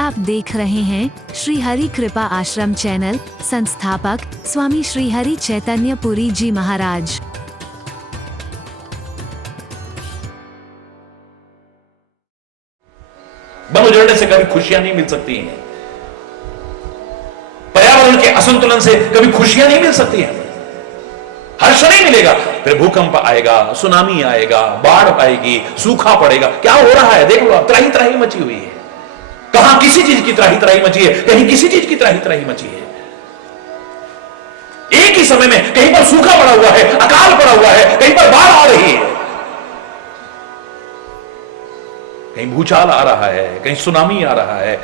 आप देख रहे हैं श्री हरि कृपा आश्रम चैनल। संस्थापक स्वामी श्री हरि चैतन्य पुरी जी महाराज। वन उजड़ने से कभी खुशियां नहीं मिल सकती हैं। पर्यावरण के असंतुलन से कभी खुशियां नहीं मिल सकती हैं। हर्ष नहीं मिलेगा। फिर भूकंप आएगा, सुनामी आएगा, बाढ़ आएगी, सूखा पड़ेगा। क्या हो रहा है देख लो आप, त्राही त्राही मची हुई है। कहां किसी चीज की त्राही त्राही मची है, कहीं किसी चीज की त्राही त्राही मची है। एक ही समय में कहीं पर सूखा पड़ा हुआ है, अकाल पड़ा हुआ है, कहीं पर बाढ़ आ रही है, कहीं भूचाल आ रहा है, कहीं सुनामी आ रहा है,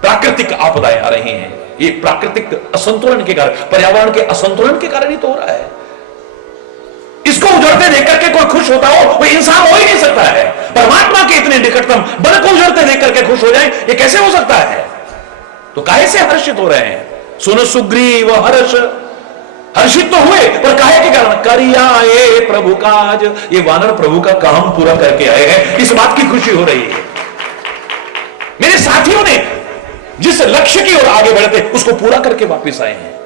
प्राकृतिक आपदाएं आ रही हैं। ये प्राकृतिक असंतुलन के कारण, पर्यावरण के असंतुलन के कारण ही तो हो रहा है। इसको उजड़ते देख करके कोई खुश होता हो, वो इंसान हो ही नहीं सकता है। परमात्मा के इतने निकटतम वन को उजड़ते देख करके खुश हो जाए, ये कैसे हो सकता है? तो काहे से हर्षित हो रहे हैं? सुन सुग्रीव हर्ष, हर्षित तो हुए पर काहे के कारण? करियाए प्रभु काज, ये वानर प्रभु का काम पूरा करके आए हैं, इस बात की खुशी हो रही है। मेरे साथियों ने जिस लक्ष्य की ओर आगे बढ़े थे, उसको पूरा करके वापस आए हैं।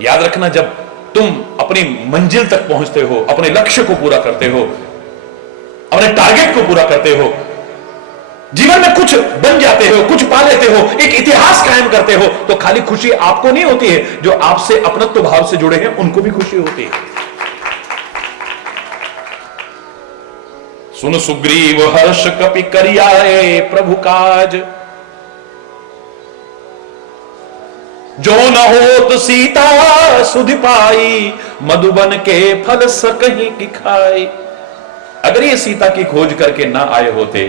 याद रखना, जब तुम अपनी मंजिल तक पहुंचते हो, अपने लक्ष्य को पूरा करते हो, अपने टारगेट को पूरा करते हो, जीवन में कुछ बन जाते हो, कुछ पा लेते हो, एक इतिहास कायम करते हो, तो खाली खुशी आपको नहीं होती है, जो आपसे अपनत्व भाव से जुड़े हैं उनको भी खुशी होती है। सुन सुग्रीव हर्ष कपि करियाए प्रभु काज, जो न होत सीता सुध पाई, मधुबन के फल सकहीं की खाई। अगर ये सीता की खोज करके ना आए होते,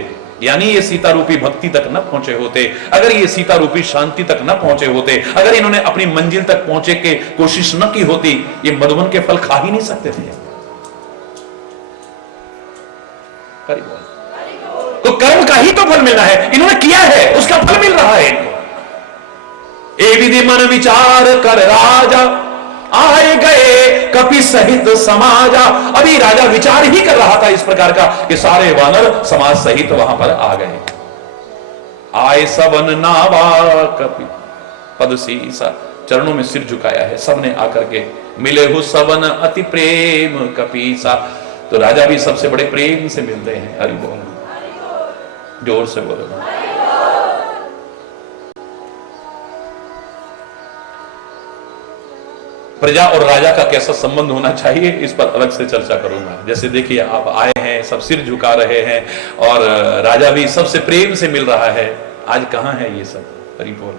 यानी ये सीता रूपी भक्ति तक न पहुंचे होते, अगर ये सीता रूपी शांति तक न पहुंचे होते, अगर इन्होंने अपनी मंजिल तक पहुंचे के कोशिश न की होती, ये मधुबन के फल खा ही नहीं सकते थे। तो कर्म का ही तो फल मिलना है, इन्होंने किया है, उसका फल मिल रहा है इनको। ए विधि मन विचार कर राजा, आए गए कपि सहित समाजा। अभी राजा विचार ही कर रहा था इस प्रकार का कि सारे वानर समाज सहित वहां पर आ गए। आए सबन नावा कपि पद सीसा, चरणों में सिर झुकाया है सबने आकर के। मिले हो सबन अति प्रेम कपीसा, तो राजा भी सबसे बड़े प्रेम से मिलते हैं। हरि बोल, जोर से बोलो। प्रजा और राजा का कैसा संबंध होना चाहिए, इस पर अलग से चर्चा करूंगा। जैसे देखिए, आप आए हैं, सब सिर झुका रहे हैं और राजा भी सबसे प्रेम से मिल रहा है। आज कहां है ये सब? हरि बोल,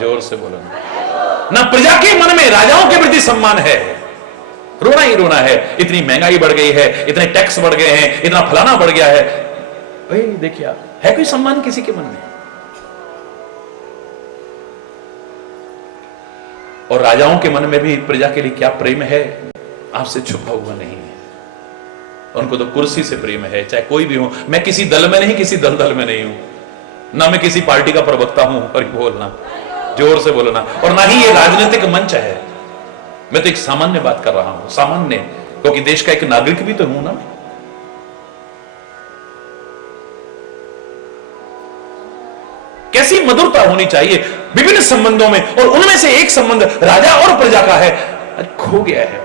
जोर से बोलो ना। प्रजा के मन में राजाओं के प्रति सम्मान है, रोना ही रोना है। इतनी महंगाई बढ़ गई है, इतने टैक्स बढ़ गए हैं, इतना फलाना बढ़ गया है। भाई देखिए, आप है कोई सम्मान किसी के मन में? और राजाओं के मन में भी प्रजा के लिए क्या प्रेम है, आपसे छुपा हुआ नहीं है। उनको तो कुर्सी से प्रेम है, चाहे कोई भी हो। मैं किसी दल में नहीं, किसी दलदल में नहीं हूं, ना मैं किसी पार्टी का प्रवक्ता हूं, पर बोलना, जोर से बोलना। और ना ही ये राजनीतिक मंच है। मैं तो एक सामान्य बात कर रहा हूं, सामान्य, क्योंकि देश का एक नागरिक भी तो हूं ना। कैसी मधुरता होनी चाहिए विभिन्न संबंधों में, और उनमें से एक संबंध राजा और प्रजा का है, खो गया है।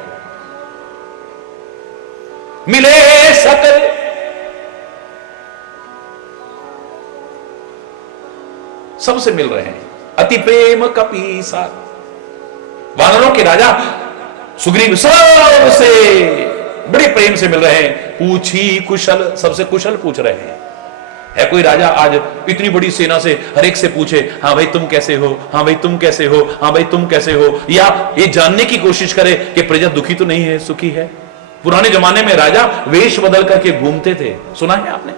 मिले सकल सबसे मिल रहे हैं, अति प्रेम कपीसा। वानरों के राजा सुग्रीव सबसे बड़े प्रेम से मिल रहे हैं। पूछी कुशल, सबसे कुशल पूछ रहे हैं। है कोई राजा आज इतनी बड़ी सेना से हर एक से पूछे, हाँ भाई तुम कैसे हो, हाँ भाई तुम कैसे हो, हाँ भाई तुम कैसे हो, या ये जानने की कोशिश करे कि प्रजा दुखी तो नहीं है, सुखी है? पुराने जमाने में राजा वेश बदल करके घूमते थे, सुना है आपने?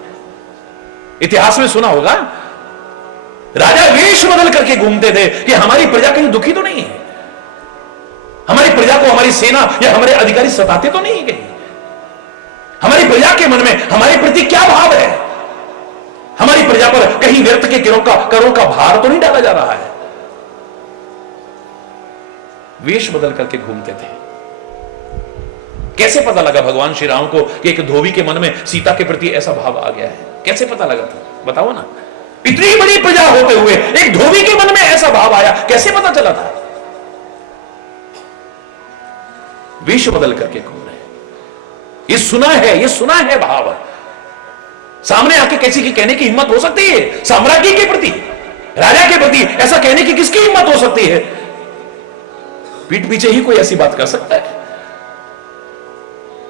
इतिहास में सुना होगा, राजा वेश बदल करके घूमते थे कि हमारी प्रजा कहीं दुखी तो नहीं है, हमारी प्रजा को हमारी सेना या हमारे अधिकारी सताते तो नहीं कहीं, हमारी प्रजा के मन में हमारे प्रति क्या भाव है, हमारी प्रजा पर कहीं व्यर्थ के करों का भार तो नहीं डाला जा रहा है। वेश बदल करके घूमते थे। कैसे पता लगा भगवान श्री राम को कि एक धोबी के मन में सीता के प्रति ऐसा भाव आ गया है? कैसे पता लगा था? बताओ ना। इतनी बड़ी प्रजा होते हुए एक धोबी के मन में ऐसा भाव आया, कैसे पता चला था? वेश बदल करके घूम रहे, ये सुना है भाव। सामने आके किसी की कहने की हिम्मत हो सकती है? साम्राज्य के प्रति, राजा के प्रति ऐसा कहने की किसकी हिम्मत हो सकती है? पीठ पीछे ही कोई ऐसी बात कर सकता है।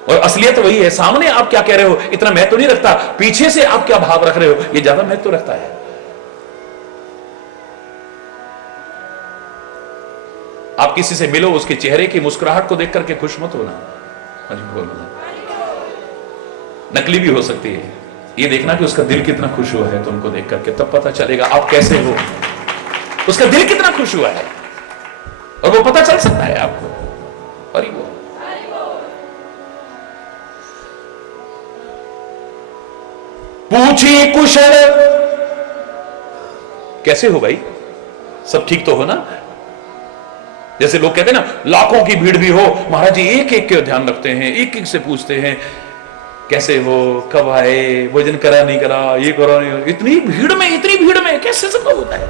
और असलियत तो वही है, सामने आप क्या कह रहे हो इतना महत्व नहीं रखता, पीछे से आप क्या भाव रख रहे हो ये ज्यादा महत्व रखता है। आप किसी से मिलो, उसके चेहरे की मुस्कुराहट को देख करके खुश मत होना, नकली भी हो सकती है। ये देखना कि उसका दिल कितना खुश हुआ है तुमको देख करके, तब पता चलेगा आप कैसे हो, उसका दिल कितना खुश हुआ है, और वो पता चल सकता है आपको। और वो पूछी कुशल, कैसे हो भाई, सब ठीक तो हो ना? जैसे लोग कहते हैं ना, लाखों की भीड़ भी हो, महाराज जी एक एक के ध्यान रखते हैं, एक एक से पूछते हैं कैसे हो, कब आए, भोजन करा नहीं करा, ये करा नहीं, इतनी भीड़ में कैसे संभव होता है?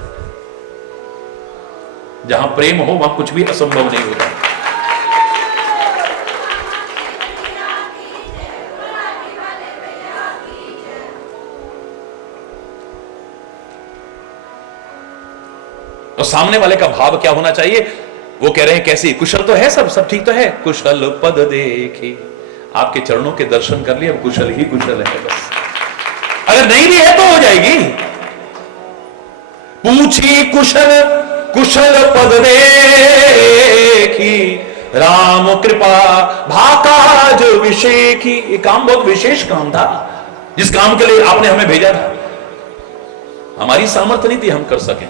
जहां प्रेम हो वहां कुछ भी असंभव नहीं होता। और सामने वाले का भाव क्या होना चाहिए? वो कह रहे हैं कैसी, कुशल तो है, सब ठीक तो है, कुशल पद देखे, आपके चरणों के दर्शन कर लिए, अब कुशल ही कुशल है बस। अगर नहीं भी है तो हो जाएगी। पूछी कुशल, कुशल पद देखी, राम कृपा भाकाज विशेखी। ये काम बहुत विशेष काम था, जिस काम के लिए आपने हमें भेजा था। हमारी सामर्थ्य नहीं थी हम कर सकें,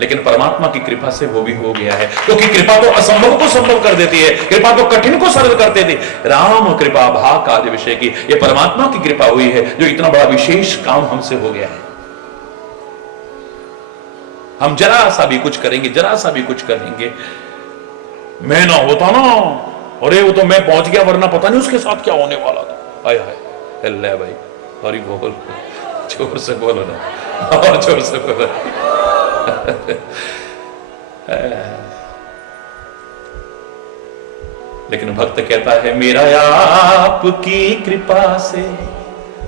लेकिन परमात्मा की कृपा से वो भी हो गया है, क्योंकि कृपा तो असंभव को संभव कर देती है, कृपा तो कठिन को सरल कर देती। राम कृपा भाग कार्य विषय की, ये परमात्मा की कृपा हुई है जो इतना बड़ा विशेष काम हमसे हो गया है। हम जरा सा भी कुछ करेंगे, जरा सा भी कुछ करेंगे, मैं ना होता ना, अरे वो तो मैं पहुंच गया, वरना पता नहीं उसके साथ क्या होने वाला था। आय हाय, अल्लाह भाई, हरी बोल, जोर से बोलो ना, और जोर से बोलो। लेकिन भक्त कहता है मेरा आपकी कृपा से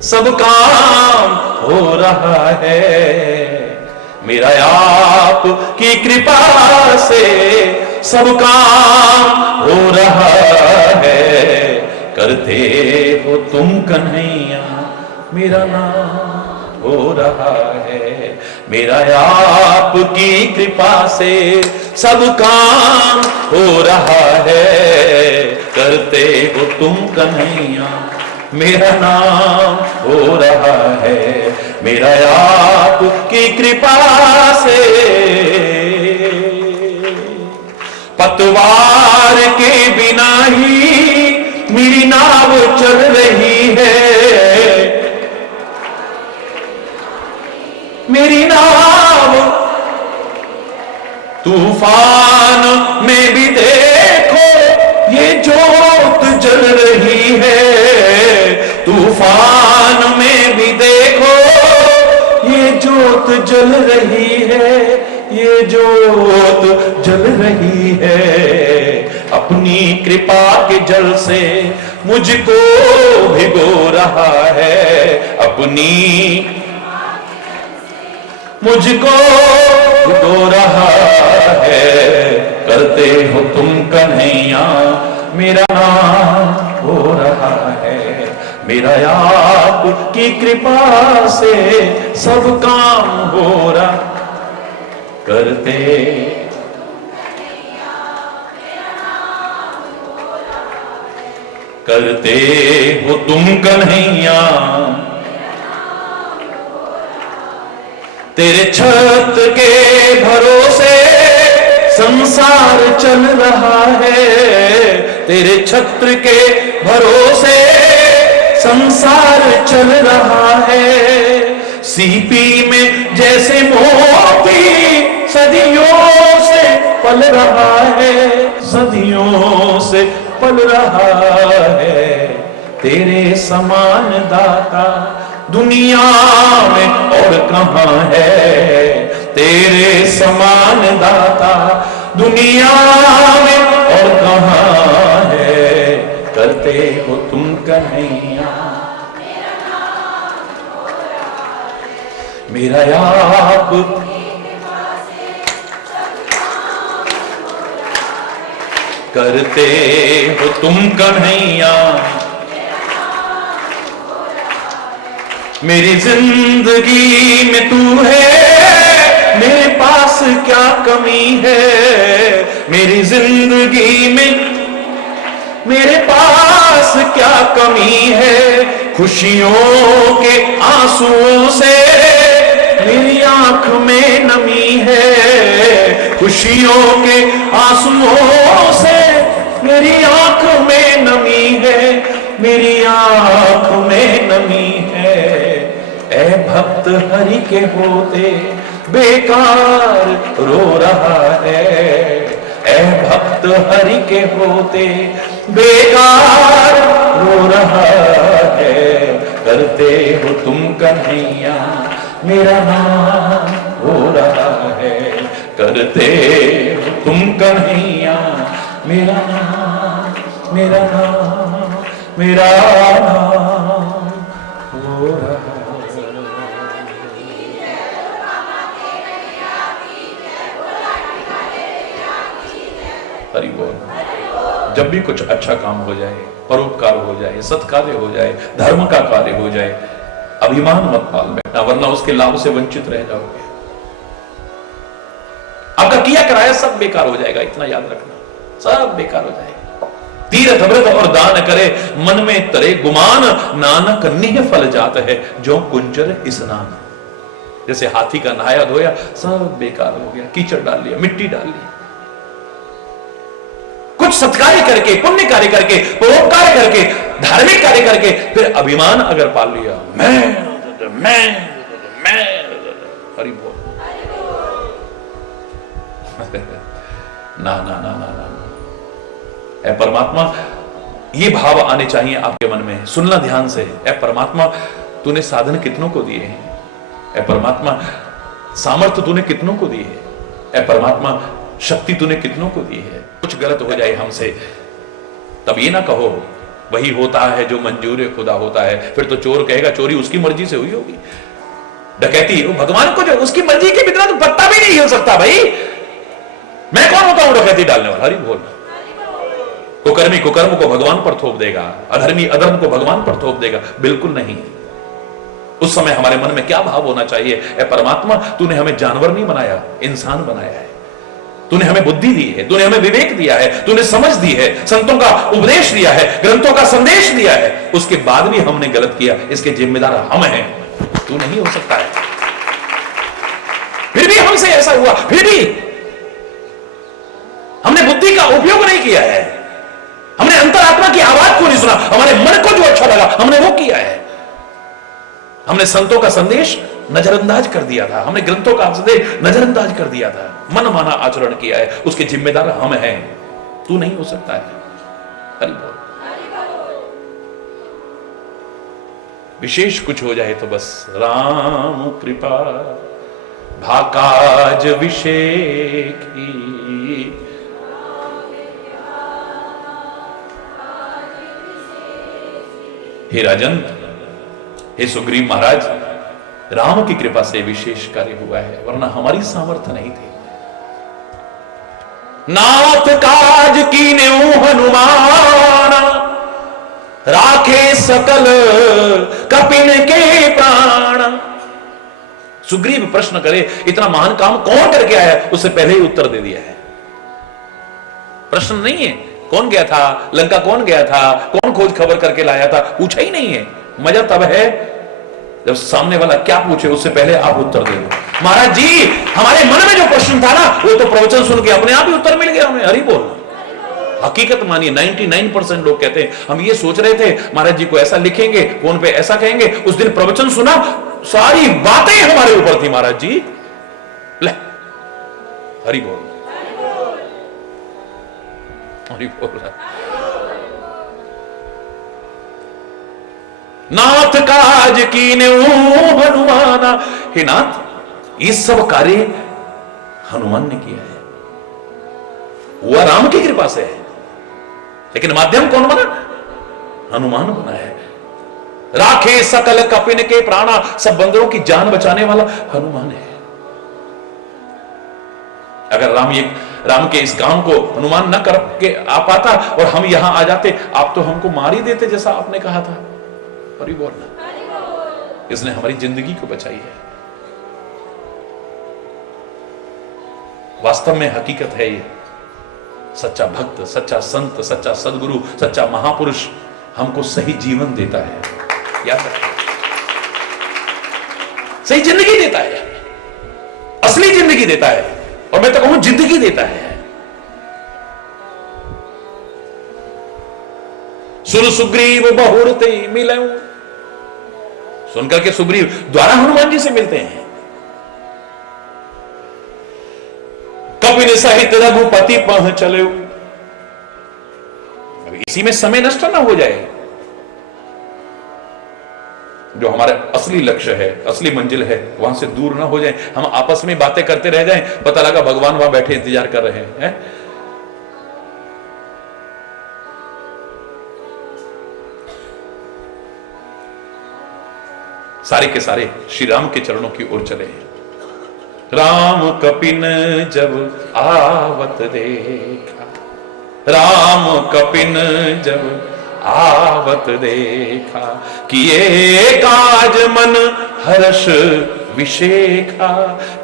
सब काम हो रहा है, मेरा आपकी कृपा से सब काम हो रहा है, करते हो तुम कन्हैया मेरा नाम हो रहा है, मेरा आपकी कृपा से सब काम हो रहा है, करते हो तुम कन्हैया मेरा नाम हो रहा है, मेरा आपकी कृपा से। पतवार के बिना ही मेरी नाव चल रही है, मेरी नाव तूफान में भी देखो ये जोत जल रही है, तूफान में भी देखो ये जोत जल रही है, ये जोत जल रही है, अपनी कृपा के जल से मुझको भिगो रहा है, अपनी मुझको भिगो रहा है, करते हो तुम कन्हैया मेरा नाम हो रहा है, मेरा आपकी कृपा से सब काम हो रहा, करते करते हो तुम कन्हैया, तेरे छत के भरोसे संसार चल रहा है, तेरे छत्र के भरोसे संसार चल रहा है, सीपी में जैसे मोती सदियों से पल रहा है, सदियों से पल रहा है, तेरे समान दाता दुनिया में और कहां है, तेरे समान दाता दुनिया में और कहां है, करते हो तुम कन्हैया मेरा आप, करते हो तुम कन्हैया मेरी जिंदगी में तू है, मेरे पास क्या कमी है, मेरी जिंदगी में मेरे पास क्या कमी है, खुशियों के आंसुओं से मेरी आंख में नमी है, खुशियों के आंसुओं से मेरी आंख में नमी है, मेरी आंख में नमी है। ऐ भक्त हरि के होते बेकार रो रहा है, ऐ भक्त हरि के होते बेकार रो रहा है, करते हो तुम कन्हैया मेरा नाम हो रहा है, करते हो तुम कन्हैया मेरा नाम, मेरा नाम, मेरा नाम हो रहा है। हरि बोल। जब भी कुछ अच्छा काम हो जाए, परोपकार हो जाए, सत्कार्य हो जाए, धर्म का कार्य हो जाए, अभिमान मत पाल बैठना, वरना उसके लाभ से वंचित रह जाओगे। आपका किया कराया सब बेकार हो जाएगा, इतना याद रखना, सब बेकार हो जाएगा। तीर्थ व्रत और दान करे, मन में तरे गुमान, नानक निह फल जात है जो कुंजर स्नान। जैसे हाथी का नहाया धोया सब बेकार हो गया, कीचड़ डाल लिया, मिट्टी डाल ली। कुछ सत्कार्य करके, पुण्य कार्य करके, परोपकार करके, धार्मिक कार्य करके फिर अभिमान अगर पाल लिया, मैं हरि बोल, ना ना ना ना ना, ऐ परमात्मा, ये भाव आने चाहिए आपके मन में। सुनना ध्यान से, ऐ परमात्मा तूने साधन कितनों को दिए हैं, ऐ परमात्मा सामर्थ्य तूने कितनों को दी है, ऐ परमात्मा शक्ति तूने कितनों को दी है। कुछ गलत हो जाए हमसे तब ये ना कहो वही होता है जो मंजूर खुदा होता है, फिर तो चोर कहेगा चोरी उसकी मर्जी से हुई होगी, डकैती भगवान को जो उसकी मर्जी के बिना तो पत्ता भी नहीं हिल सकता। भाई मैं कौन होता हूं डकैती डालने वाला? हरि बोल। कुकर्मी कुकर्म को भगवान पर थोप देगा, अधर्मी अधर्म को भगवान पर थोप देगा, बिल्कुल नहीं। उस समय हमारे मन में क्या भाव होना चाहिए, ऐ परमात्मा तूने हमें जानवर नहीं बनाया, इंसान बनाया है, तूने हमें बुद्धि दी है, तूने हमें विवेक दिया है, तूने समझ दी है, संतों का उपदेश दिया है, ग्रंथों का संदेश दिया है, उसके बाद भी हमने गलत किया, इसके जिम्मेदार हम हैं, तू नहीं हो सकता है। फिर भी हमसे ऐसा हुआ, फिर भी हमने बुद्धि का उपयोग नहीं किया है, हमने अंतरात्मा की आवाज को नहीं सुना, हमारे मन को जो अच्छा लगा हमने वो किया है। हमने संतों का संदेश नजरअंदाज कर दिया था, हमने ग्रंथों का संदेश नजरअंदाज कर दिया था, मन माना आचरण किया है, उसके जिम्मेदार हम हैं, तू नहीं हो सकता है। हरि बोल। विशेष कुछ हो जाए तो बस राम कृपा भाकाज विषेखी, हे राजन, हे सुग्रीव महाराज, राम की कृपा से विशेष कार्य हुआ है, वरना हमारी सामर्थ्य नहीं थी। नाथ काज कीने हनुमान, राखे सकल कपिन के प्राण। सुग्रीव प्रश्न करे इतना महान काम कौन करके आया, उससे पहले ही उत्तर दे दिया है। प्रश्न नहीं है कौन गया था लंका, कौन गया था, कौन खोज खबर करके लाया था, पूछा ही नहीं है। मजा तब है जब सामने वाला क्या पूछे उससे पहले आप उत्तर दे दो। महाराज जी हमारे मन में जो प्रश्न था ना, वो तो प्रवचन सुन के अपने आप ही उत्तर मिल गया हमें। हरि बोल। हकीकत मानिए 99% लोग कहते हैं हम ये सोच रहे थे महाराज जी को ऐसा लिखेंगे, फोन पे ऐसा कहेंगे, उस दिन प्रवचन सुना सारी बातें हमारे ऊपर थी महाराज जी। ले हरि बोल, हरि बोल। नाथ काज कीने हनुमाना। हे नाथ, ये सब कार्य हनुमान ने किया है, वह राम की कृपा से है, लेकिन माध्यम कौन बना? हनुमान बना है। राखे सकल कपिन के प्राणा, सब बंदरों की जान बचाने वाला हनुमान है। अगर राम के इस काम को हनुमान न करके आ पाता और हम यहां आ जाते, आप तो हमको मार ही देते, जैसा आपने कहा था। और बोलना, इसने हमारी जिंदगी को बचाई है। वास्तव में हकीकत है ये। सच्चा भक्त, सच्चा संत, सच्चा सदगुरु, सच्चा महापुरुष हमको सही जीवन देता है, याद रखिए, सही जिंदगी देता है, असली जिंदगी देता है, और मैं तो कहूं जिंदगी देता है। सुर सुग्रीव बहुरते मिलऊं, सुनकर के सुग्रीव द्वारा हनुमान जी से मिलते हैं। कपिन सहित रघुपति पह चले, इसी में समय नष्ट ना हो जाए। जो हमारा असली लक्ष्य है, असली मंजिल है, वहां से दूर ना हो जाए। हम आपस में बातें करते रह जाएं, पता लगा भगवान वहां बैठे इंतजार कर रहे हैं। सारे के सारे श्री राम के चरणों की ओर चले। राम कपिन जब आवत देखा, राम कपिन जब आवत देखा, किए काज मन हर्ष विशेखा,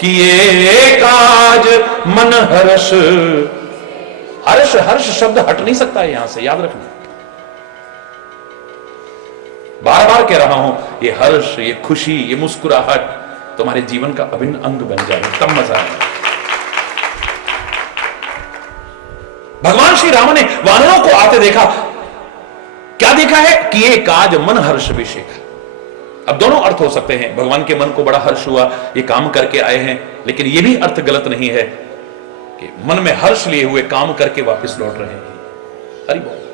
किए काज मन हर्ष। हर्ष, हर्ष शब्द हट नहीं सकता है यहां से, याद रखना। बार बार कह रहा हूं, ये हर्ष, ये खुशी, ये मुस्कुराहट तुम्हारे जीवन का अभिन्न अंग बन जाए, तब मजा आए। भगवान श्री राम ने वानरों को आते देखा, क्या देखा है? कि ये काज मन हर्ष विशेख। अब दोनों अर्थ हो सकते हैं। भगवान के मन को बड़ा हर्ष हुआ, ये काम करके आए हैं, लेकिन ये भी अर्थ गलत नहीं है कि मन में हर्ष लिए हुए काम करके वापस लौट रहे हैं। हरि बोल।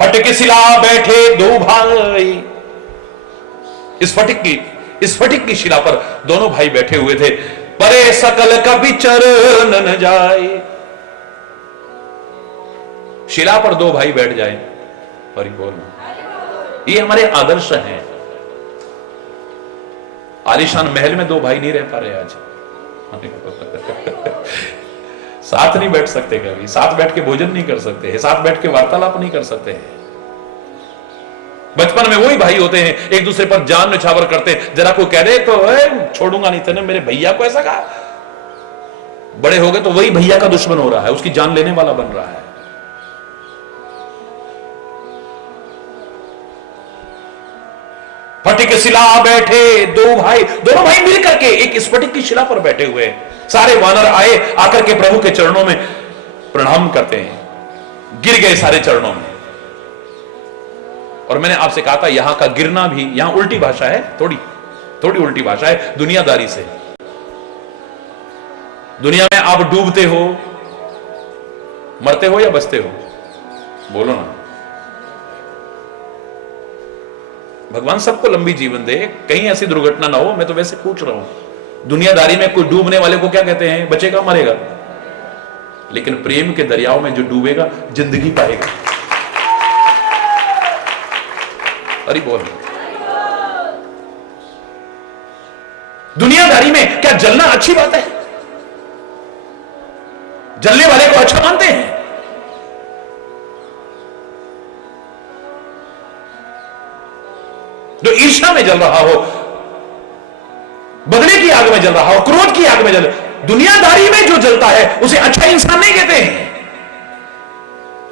फटिक शिला बैठे दो भाई, इस फटिक की शिला पर दोनों भाई बैठे हुए थे। परे सकल कभी चरण न जाए, शिला पर दो भाई बैठ जाए, परिपूर्ण। ये हमारे आदर्श हैं। आलीशान महल में दो भाई नहीं रह पा रहे आज। साथ नहीं बैठ सकते, कभी साथ बैठ के भोजन नहीं कर सकते, साथ बैठ के वार्तालाप नहीं कर सकते हैं। बचपन में वही भाई होते हैं, एक दूसरे पर जान निछावर करते, जरा कोई कह दे तो छोड़ूंगा नहीं, तेने मेरे भैया को ऐसा कहा। बड़े हो गए तो वही भैया का दुश्मन हो रहा है, उसकी जान लेने वाला बन रहा है। फटिक शिला बैठे दो भाई, दोनों भाई मिल करके एक स्फटिक की शिला पर बैठे हुए हैं। सारे वानर आए, आकर के प्रभु के चरणों में प्रणाम करते हैं, गिर गए सारे चरणों में। और मैंने आपसे कहा था यहां का गिरना भी, यहां उल्टी भाषा है, थोड़ी उल्टी भाषा है दुनियादारी से। दुनिया में आप डूबते हो, मरते हो या बचते हो? बोलो ना। भगवान सबको लंबी जीवन दे, कहीं ऐसी दुर्घटना ना हो। मैं तो वैसे पूछ रहा हूं, दुनियादारी में कोई डूबने वाले को क्या कहते हैं? बचेगा, मरेगा। लेकिन प्रेम के दरियाओं में जो डूबेगा जिंदगी पाएगा। अरे बोल। दुनियादारी में क्या जलना अच्छी बात है? जलने वाले को अच्छा मानते हैं? जो ईर्ष्या में जल रहा हो, बदले की आग में जल रहा हो, क्रोध की आग में जल, दुनियादारी में जो जलता है उसे अच्छा इंसान नहीं कहते हैं।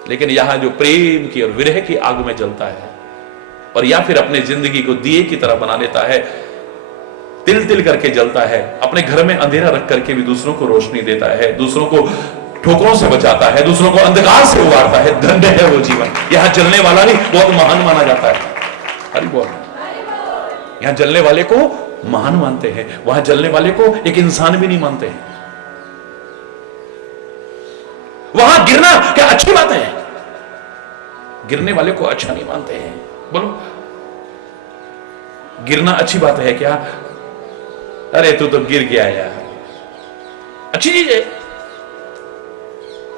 लेकिन यहां जो प्रेम की और विरह की आग में जलता है, और या फिर अपने जिंदगी को दिए की तरह बना लेता है, तिल तिल करके जलता है, अपने घर में अंधेरा रख करके भी दूसरों को रोशनी देता है, दूसरों को ठोकरों से बचाता है, दूसरों को अंधकार से उबारता है, धन्य है वो जीवन। यहां जलने वाला नहीं बहुत महान माना जाता है। हरि बोल। यहां जलने वाले को महान मानते हैं, वहां जलने वाले को एक इंसान भी नहीं मानते हैं। वहां गिरना क्या अच्छी बात है? गिरने वाले को अच्छा नहीं मानते हैं। बोलो, गिरना अच्छी बात है क्या? अरे तू तो गिर गया यार, अच्छी चीज है।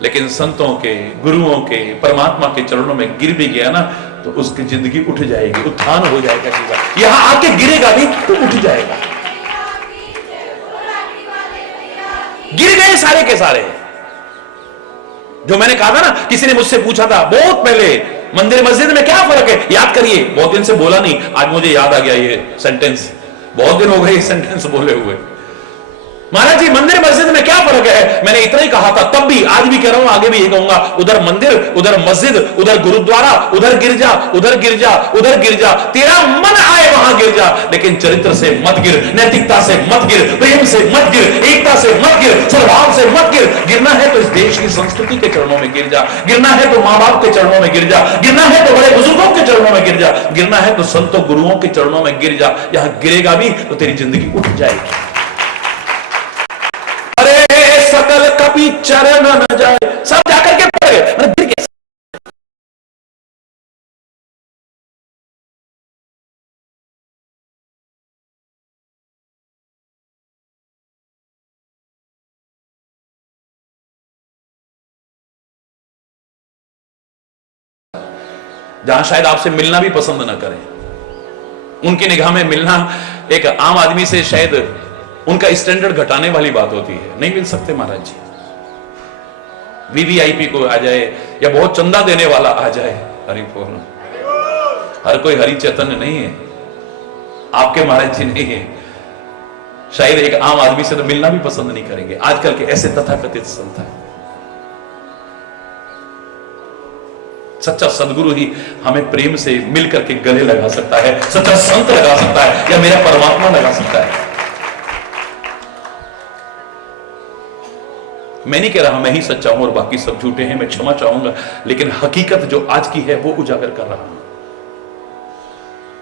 लेकिन संतों के, गुरुओं के, परमात्मा के चरणों में गिर भी गया ना तो उसकी जिंदगी उठ जाएगी, उत्थान हो जाएगा जीवन। यहां आके गिरेगा भी तो उठ जाएगा। गिर गए सारे के सारे। जो मैंने कहा था ना, किसी ने मुझसे पूछा था बहुत पहले, मंदिर मस्जिद में क्या फर्क है, याद करिए। बहुत दिन से बोला नहीं, आज मुझे याद आ गया ये सेंटेंस। बहुत दिन हो गए ये सेंटेंस बोले हुए। महाराज जी, मंदिर मस्जिद में क्या फर्क है? मैंने इतना ही कहा था तब भी, आज भी कह रहा हूं, आगे भी यही कहूंगा। उधर मंदिर, उधर मस्जिद, उधर गुरुद्वारा, उधर गिरजा, उधर गिरजा, उधर गिरजा। तेरा मन आए वहां गिर जा, लेकिन चरित्र से मत गिर, नैतिकता से मत गिर, प्रेम से मत गिर, एकता से मत गिर, सद्भाव से मत गिर। गिरना है तो इस देश की संस्कृति के चरणों में गिर जा, गिरना है तो मां बाप के चरणों में गिर जा, गिरना है तो बड़े बुजुर्गों के चरणों में गिर जा, गिरना है तो संतों गुरुओं के चरणों में गिर जा। यहां गिरेगा भी तो तेरी जिंदगी उठ जाएगी। सकल कभी चरण न जाए, सब जाकर के पड़ गए। गिर गए। जहां शायद आपसे मिलना भी पसंद ना करें, उनकी निगाह में मिलना एक आम आदमी से शायद उनका स्टैंडर्ड घटाने वाली बात होती है। नहीं मिल सकते महाराज जी। वीवीआईपी को आ जाए या बहुत चंदा देने वाला आ जाए, हरि बोल। हर कोई हरि चैतन्य नहीं है, आपके महाराज जी नहीं है। शायद एक आम आदमी से तो मिलना भी पसंद नहीं करेंगे। आजकल के ऐसे तथाकथित संत हैं। सच्चा सदगुरु ही हमें प्रेम से मिलकर के गले लगा सकता है, सच्चा संत लगा सकता है, या मेरा परमात्मा लगा सकता है। मैं नहीं कह रहा मैं ही सच्चा हूं और बाकी सब झूठे हैं, मैं क्षमा चाहूंगा, लेकिन हकीकत जो आज की है वो उजागर कर रहा हूं।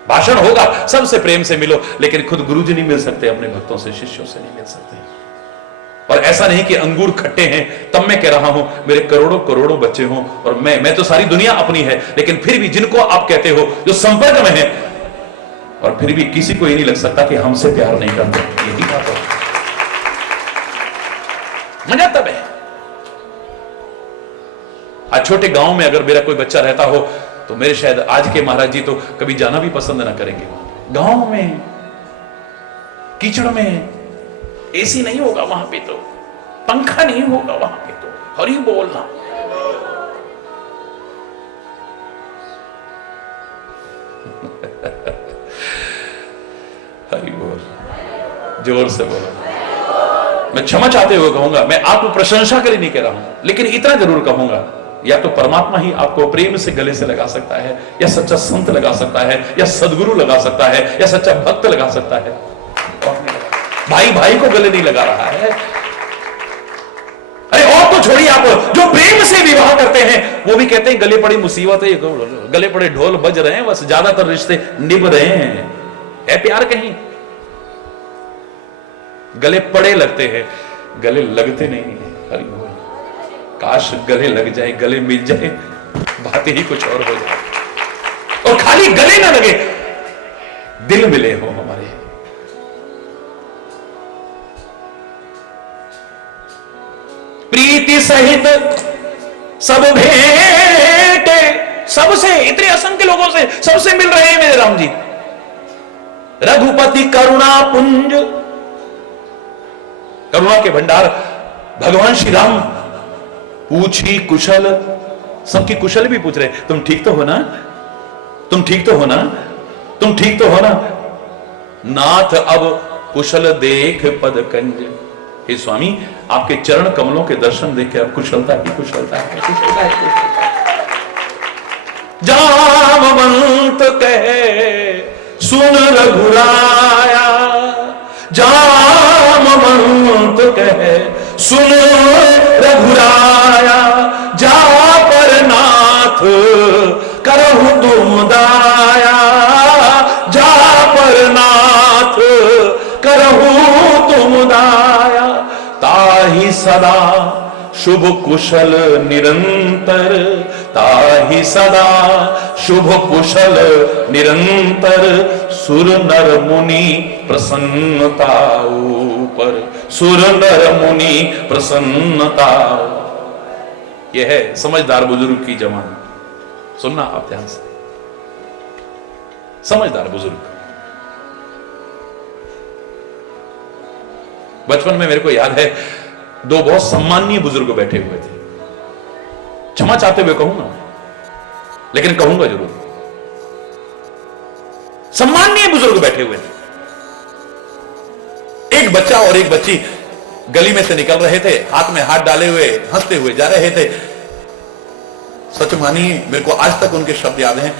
भाषण होगा, सबसे प्रेम से मिलो, लेकिन खुद गुरु जी नहीं मिल सकते, अपने भक्तों से, शिष्यों से नहीं मिल सकते। और ऐसा नहीं कि अंगूर खट्टे हैं तब मैं कह रहा हूं मेरे करोड़ों करोड़ों बच्चे हों और मैं तो सारी दुनिया अपनी है, लेकिन फिर भी जिनको आप कहते हो जो संपर्क में है, और फिर भी किसी को ये नहीं लग सकता कि हमसे प्यार नहीं करते। यही बात है, मजा तब है। आज छोटे गांव में अगर मेरा कोई बच्चा रहता हो तो मेरे शायद आज के महाराज जी तो कभी जाना भी पसंद ना करेंगे। गांव में कीचड़ में एसी नहीं होगा, वहां पे तो पंखा नहीं होगा, वहां पे तो हरि बोलना। हरि बोल, जोर से बोलो। मैं क्षमा चाहते हुए कहूंगा, मैं आपको प्रशंसा के लिए नहीं कह रहा हूं, लेकिन इतना जरूर कहूंगा, या तो परमात्मा ही आपको प्रेम से गले से लगा सकता है, या सच्चा संत लगा सकता है, या सदगुरु लगा सकता है, या सच्चा भक्त लगा सकता है। भाई भाई को गले नहीं लगा रहा है। अरे और तो छोड़िए, आप जो प्रेम से विवाह करते हैं वो भी कहते हैं गले पड़ी मुसीबत है, गले पड़े ढोल बज रहे हैं, बस ज्यादातर रिश्ते निभ रहे हैं। है प्यार कहीं? गले पड़े लगते हैं, गले लगते नहीं है। हरि बोल। काश गले लग जाए, गले मिल जाए, बातें ही कुछ और हो जाए। और खाली गले ना लगे, दिल मिले हो हमारे। प्रीति सहित सब भेंटे, सबसे, इतने असंख्य लोगों से, सबसे मिल रहे हैं मेरे राम जी। रघुपति करुणा पुंज, करुणा के भंडार भगवान श्री राम। पूछी कुशल, सबकी कुशल भी पूछ रहे, तुम ठीक तो हो ना, तुम ठीक तो हो ना, तुम ठीक तो हो ना। नाथ अब कुशल देख पद कंज, हे स्वामी आपके चरण कमलों के दर्शन देख के अब कुशलता ही कुशलता है, कुशलता है, कुशलता है। जामवंत कहे सुन रघुराया, जामवंत कहे सुन रघुराया, जा पर नाथ करहु तुम दाया, जा पर नाथ करहु तुम दाया। ताहि सदा शुभ कुशल निरंतर, ताहि सदा शुभ कुशल निरंतर, सुर नर मुनि प्रसन्नता ऊपर, सुर नर मुनि प्रसन्नता। यह है समझदार बुजुर्ग की जवान। सुनना आप ध्यान से, समझदार बुजुर्ग। बचपन में मेरे को याद है, दो बहुत सम्माननीय बुजुर्ग बैठे हुए थे। क्षमा चाहते हुए कहूंगा, लेकिन कहूंगा जरूर। सम्माननीय बुजुर्ग बैठे हुए थे। एक बच्चा और एक बच्ची गली में से निकल रहे थे, हाथ में हाथ डाले हुए हंसते हुए जा रहे थे। सच मानिए, मेरे को आज तक उनके शब्द याद हैं।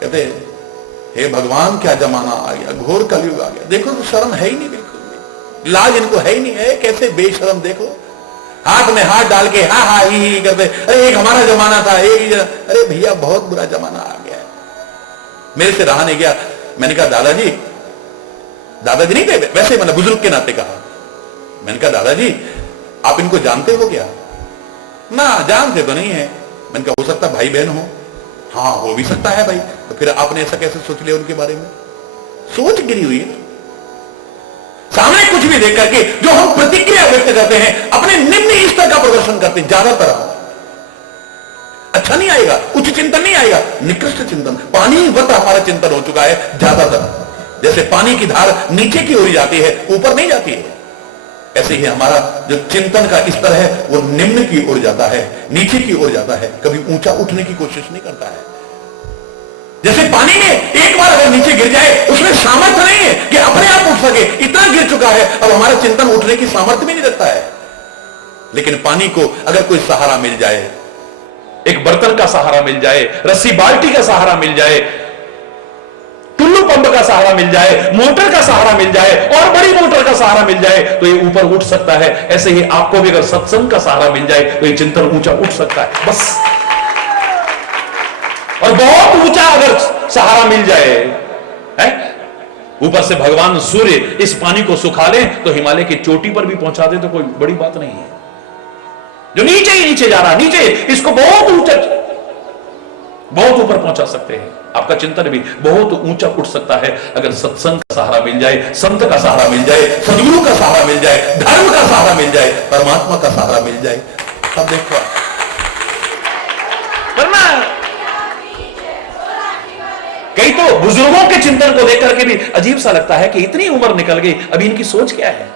कहते, हे भगवान, क्या जमाना आ गया, घोर कलयुग आ गया। देखो तो शर्म है ही नहीं, बिल्कुल लाज इनको है ही नहीं है। कैसे बेशरम, देखो हाथ में हाथ डाल के हा हा ही करते। अरे एक हमारा जमाना था, एक। अरे भैया, बहुत बुरा जमाना आ गया है। मेरे से रहा नहीं गया। मैंने कहा दादाजी, दादाजी नहीं थे वैसे, मैंने बुजुर्ग के नाते कहा। मैंने कहा दादाजी, आप इनको जानते हो क्या? ना, जानते तो नहीं है। मैंने कहा हो सकता भाई बहन हो। हाँ, हो भी सकता है भाई। तो फिर आपने ऐसा कैसे सोच लिया उनके बारे में? सोच गिरी हुई है। सामने कुछ भी देख करके जो हम प्रतिक्रिया व्यक्त करते हैं, अपने निम्न स्तर का प्रदर्शन करते हैं। ज्यादातर अच्छा नहीं आएगा, उच्च चिंतन नहीं आएगा, निकृष्ट चिंतन, पानीवत हमारा चिंतन हो चुका है ज्यादातर। जैसे पानी की धार नीचे की ओर जाती है, ऊपर नहीं जाती है, ऐसे ही हमारा जो चिंतन का स्तर है वो निम्न की ओर जाता है, नीचे की ओर जाता है, कभी ऊंचा उठने की कोशिश नहीं करता है। जैसे पानी में एक बार अगर नीचे गिर जाए, उसमें सामर्थ्य नहीं है कि अपने आप उठ सके, इतना गिर चुका है, अब हमारा चिंतन उठने की सामर्थ्य भी नहीं रखता है। लेकिन पानी को अगर कोई सहारा मिल जाए, एक बर्तन का सहारा मिल जाए, रस्सी बाल्टी का सहारा मिल जाए, टुल्लू पंप का सहारा मिल जाए, मोटर का सहारा मिल जाए, और बड़ी मोटर का सहारा मिल जाए, तो ये ऊपर उठ सकता है। ऐसे ही आपको भी अगर सत्संग का सहारा मिल जाए तो ये चिंतन ऊंचा उठ सकता है, बस। और बहुत ऊंचा अगर सहारा मिल जाए, है, ऊपर से भगवान सूर्य इस पानी को सुखा ले तो हिमालय की चोटी पर भी पहुंचा दे तो कोई बड़ी बात नहीं है। जो नीचे ही नीचे जा रहा, नीचे इसको बहुत ऊंचा, बहुत ऊपर पहुंचा सकते हैं। आपका चिंतन भी बहुत ऊंचा उठ सकता है अगर सत्संग का सहारा मिल जाए, संत का सहारा मिल जाए, सदगुरु का सहारा मिल जाए, धर्म का सहारा मिल जाए, परमात्मा का सहारा मिल जाए। अब देखो, वरना कई तो बुजुर्गों के चिंतन को देख करके भी अजीब सा लगता है कि इतनी उम्र निकल गई, अभी इनकी सोच क्या है?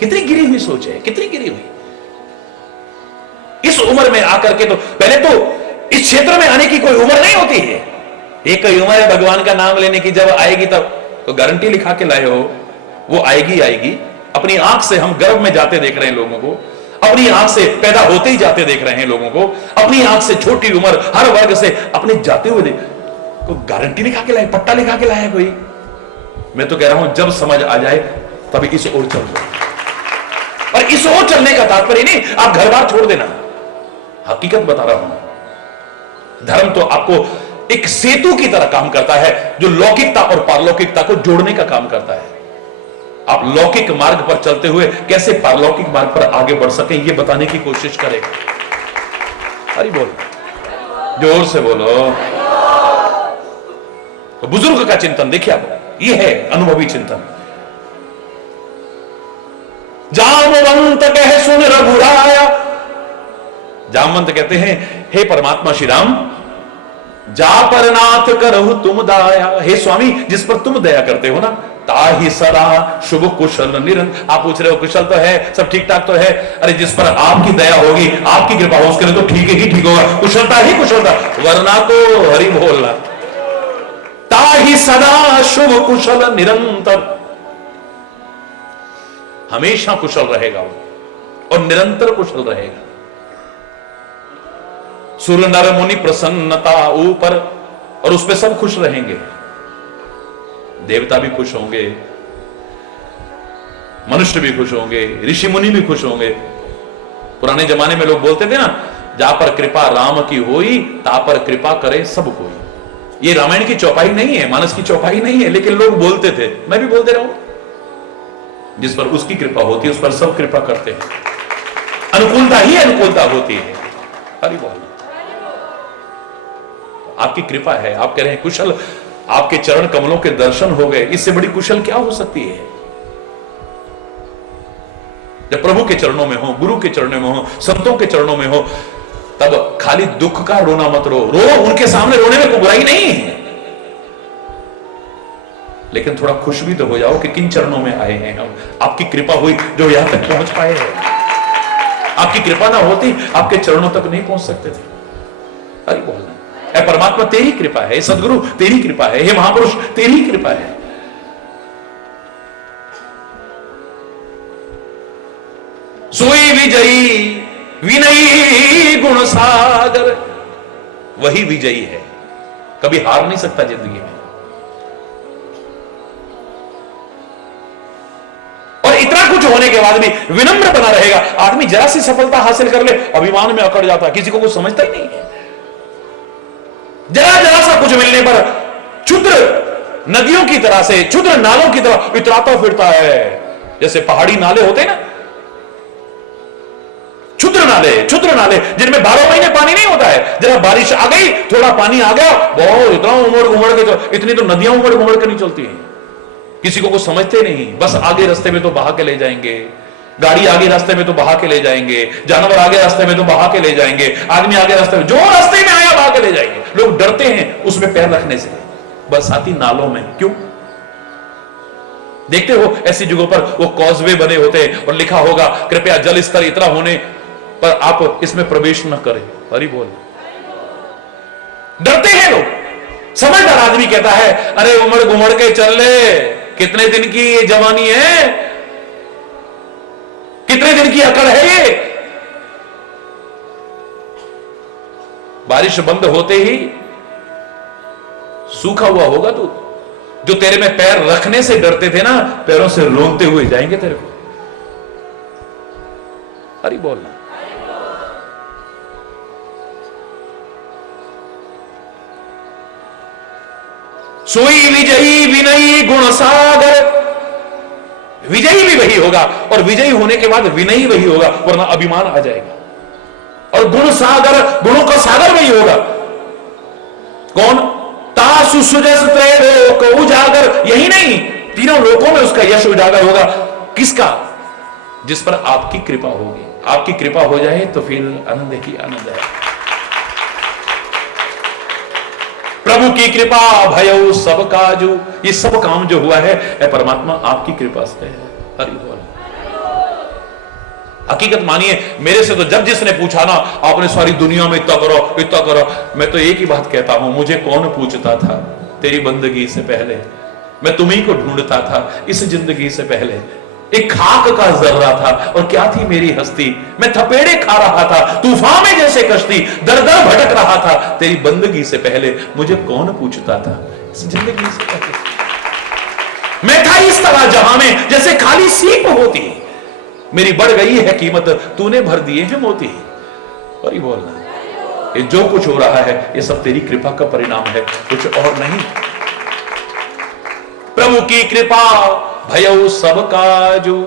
कितनी गिरी हुई सोच है, कितनी गिरी हुई। इस उम्र में आकर के तो पहले तो इस क्षेत्र में आने की कोई उम्र नहीं होती है। एक कोई उम्र है भगवान का नाम लेने की, जब आएगी तब तो गारंटी लिखा के लाए हो, वो आएगी आएगी। अपनी आंख से हम गर्भ में जाते देख रहे हैं लोगों को, अपनी आंख से पैदा होते ही जाते देख रहे हैं लोगों को, अपनी आंख से छोटी उम्र हर वर्ग से अपने जाते हुए को गारंटी लिखा के लाए, पट्टा लिखा के लाए कोई। मैं तो कह रहा हूं जब समझ आ जाए तभी इस ओर चल दो। और इस ओर चलने का तात्पर्य नहीं आप घर बार छोड़ देना, हकीकत बता रहा हूं। धर्म तो आपको एक सेतु की तरह काम करता है जो लौकिकता और पारलौकिकता को जोड़ने का काम करता है। आप लौकिक मार्ग पर चलते हुए कैसे पारलौकिक मार्ग पर आगे बढ़ सके ये बताने की कोशिश करेगा। अरे बोलो, जोर से बोलो। तो बुजुर्ग का चिंतन देखिए आप, ये है अनुभवी चिंतन। जामवंत कह सुन रघुराया, जामवंत कहते हैं हे परमात्मा श्री राम, जा पर नाथ करहु तुम दाया। हे स्वामी, जिस पर तुम दया करते हो ना, ताहि सदा शुभ कुशल निरंतर। आप पूछ रहे हो कुशल तो है, सब ठीक ठाक तो है। अरे जिस पर आपकी दया होगी, आपकी कृपा हो, उसके लिए तो ठीक ही ठीक होगा, कुशलता ही कुशलता, वरना तो हरि बोलना। ताहि सदा शुभ कुशल निरंतर, हमेशा कुशल रहेगा वो और निरंतर कुशल रहेगा। सुर नर मुनि प्रसन्नता ऊपर, और उस पे सब खुश रहेंगे। देवता भी खुश होंगे, मनुष्य भी खुश होंगे, ऋषि मुनि भी खुश होंगे। पुराने जमाने में लोग बोलते थे ना, जा पर कृपा राम की होई, ता पर कृपा करे सब कोई। ये रामायण की चौपाई नहीं है, मानस की चौपाई नहीं है, लेकिन लोग बोलते थे, मैं भी बोलते रहा हूं। जिस पर उसकी कृपा होती है उस पर सब कृपा करते हैं। अनुकूलता ही अनुकूलता होती है। हरि बोल। आपकी कृपा है, आप कह रहे हैं कुशल, आपके चरण कमलों के दर्शन हो गए, इससे बड़ी कुशल क्या हो सकती है? जब प्रभु के चरणों में हो, गुरु के चरणों में हो, संतों के चरणों में हो, तब खाली दुख का रोना मत रो, उनके सामने रोने में कोई बुराई नहीं है, लेकिन थोड़ा खुश भी तो हो जाओ कि किन चरणों में आए हैं हम। आपकी कृपा हुई जो यहां तक पहुंच पाए हैं। आपकी कृपा ना होती आपके चरणों तक नहीं पहुंच सकते थे। अरे बोलना है, परमात्मा तेरी कृपा है, सदगुरु तेरी कृपा है, हे महापुरुष तेरी कृपा है। सोई विजयी विनयी गुण सागर, वही विजयी है, कभी हार नहीं सकता जिंदगी में। और इतना कुछ होने के बाद भी विनम्र बना रहेगा। आदमी जरा सी सफलता हासिल कर ले, अभिमान में अकड़ जाता है, किसी को कुछ समझता ही नहीं है। जरा जरा सा कुछ मिलने पर क्षुद्र नदियों की तरह से, क्षुद्र नालों की तरह इतराता फिरता है। जैसे पहाड़ी नाले होते हैं ना, क्षुद्र नाले जिनमें 12 महीने पानी नहीं होता है। जरा बारिश आ गई, थोड़ा पानी आ गया, बहुत इतना उमड़ घुमड़ के, तो इतनी तो नदियां उमड़ घुमड़ के नहीं चलती हैं। किसी को कुछ समझते नहीं, बस आगे रास्ते में तो बहा के ले जाएंगे, गाड़ी आगे रास्ते में तो बहा के ले जाएंगे, जानवर आगे रास्ते में तो बहा के ले जाएंगे, आदमी आगे रास्ते में, जो रास्ते में आया बहा के ले जाएंगे। लोग डरते हैं उसमें पैर रखने से, बरसाती नालों में। क्यों? देखते हो ऐसी जगहों पर वो कॉजवे बने होते हैं और लिखा होगा कृपया जल स्तर इतना होने पर आप इसमें प्रवेश न करें। हरि बोल। डरते हैं लोग। समझदार आदमी कहता है अरे उमड़ घुमड़ के चल ले, कितने दिन की ये जवानी है, कितने दिन की अकड़ है ये। बारिश बंद होते ही सूखा हुआ होगा तू। जो तेरे में पैर रखने से डरते थे ना, पैरों से रोनते हुए जाएंगे तेरे को। हरि बोलना। सोई विजयी विनयी गुण सागर, विजयी भी वही होगा और विजयी होने के बाद विनयी वही होगा, वरना अभिमान आ जाएगा। और गुण सागर, गुणों का सागर वही होगा। कौन? तासु सुजस त्रैलोक उजागर। यही नहीं, तीनों लोकों में उसका यश उजागर होगा। किसका? जिस पर आपकी कृपा होगी। आपकी कृपा हो जाए तो फिर आनंद ही आनंद है। प्रभु की कृपा भयउ सब काजू, ये सब काम जो हुआ है परमात्मा आपकी कृपा से है। हरि बोल। हकीकत मानिए, मेरे से तो जब जिसने पूछा ना आपने सारी दुनिया में इतना करो इतना करो, मैं तो एक ही बात कहता हूं, मुझे कौन पूछता था तेरी बंदगी से पहले। मैं तुम्ही को ढूंढता था इस जिंदगी से पहले। एक खाक का जर्रा था और क्या थी मेरी हस्ती। मैं थपेड़े खा रहा था तूफान में जैसे कश्ती, दर दर भटक रहा था तेरी बंदगी से पहले। मुझे कौन पूछता था इस जिंदगी से पहले। मैं था इस तरह जहां में जैसे खाली सीप होती। मेरी बढ़ गई है कीमत, तूने भर दिए हैं मोती। और ये बोलना, ये जो कुछ हो रहा है ये सब तेरी कृपा का परिणाम है, कुछ और नहीं। प्रभु की कृपा भयउ सब काजू,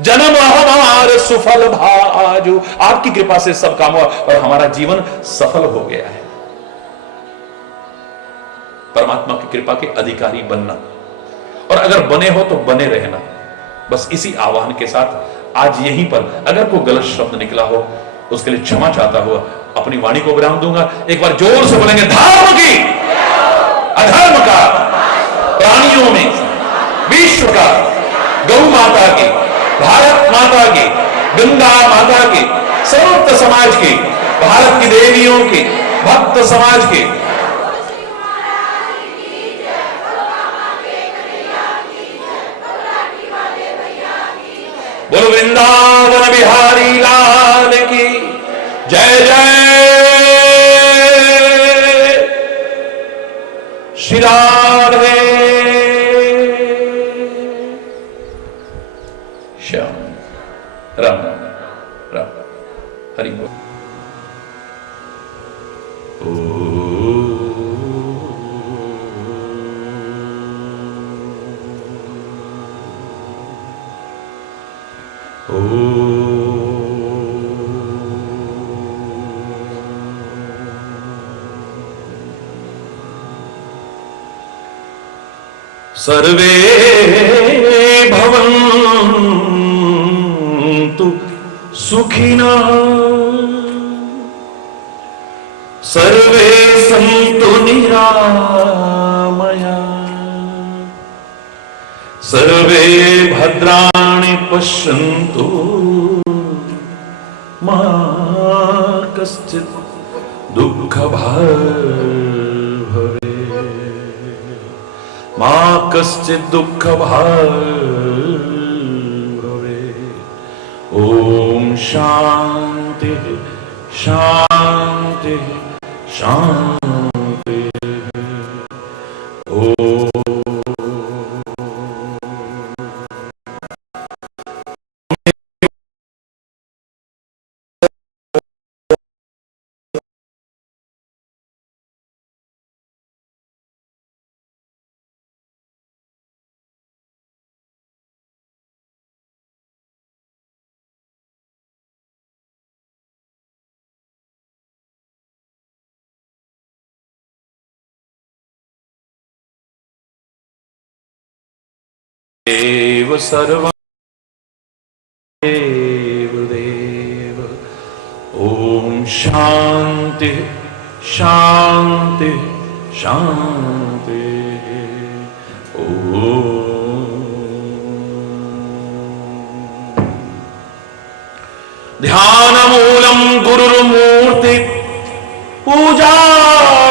जन्म हमार सुफल भाजू। आपकी कृपा से सब काम हुआ और हमारा जीवन सफल हो गया है। परमात्मा की कृपा के अधिकारी बनना, और अगर बने हो तो बने रहना। बस इसी आह्वान के साथ आज यहीं पर अगर कोई गलत शब्द निकला हो उसके लिए क्षमा चाहता हुआ अपनी वाणी को विराम दूंगा। एक बार जोर से बोलेंगे, धर्म की अधर्म का, प्राणियों में विश्व का, गौ माता की, भारत माता की, गंगा माता की, संयुक्त समाज की, भारत की देवियों की, भक्त समाज की, बोलो वृंदावन बिहारी लाल की जय जय। श्री राधे श्याम राम राम। हरि बोल। ओ सर्वे भवन्तु सुखिनः सर्वे सन्तु निरामया सर्वे भद्राणि पश्यन्तु मा कश्चित् दुःखभाग् भवेत् मा कश्चित् दुःखभाग् भवेत्। ॐ शान्ति शान्ति शान्ति। देव सर्वं देव। ओम शांति शांति शांति। ध्यान मूलम गुरुर्मूर्ति पूजा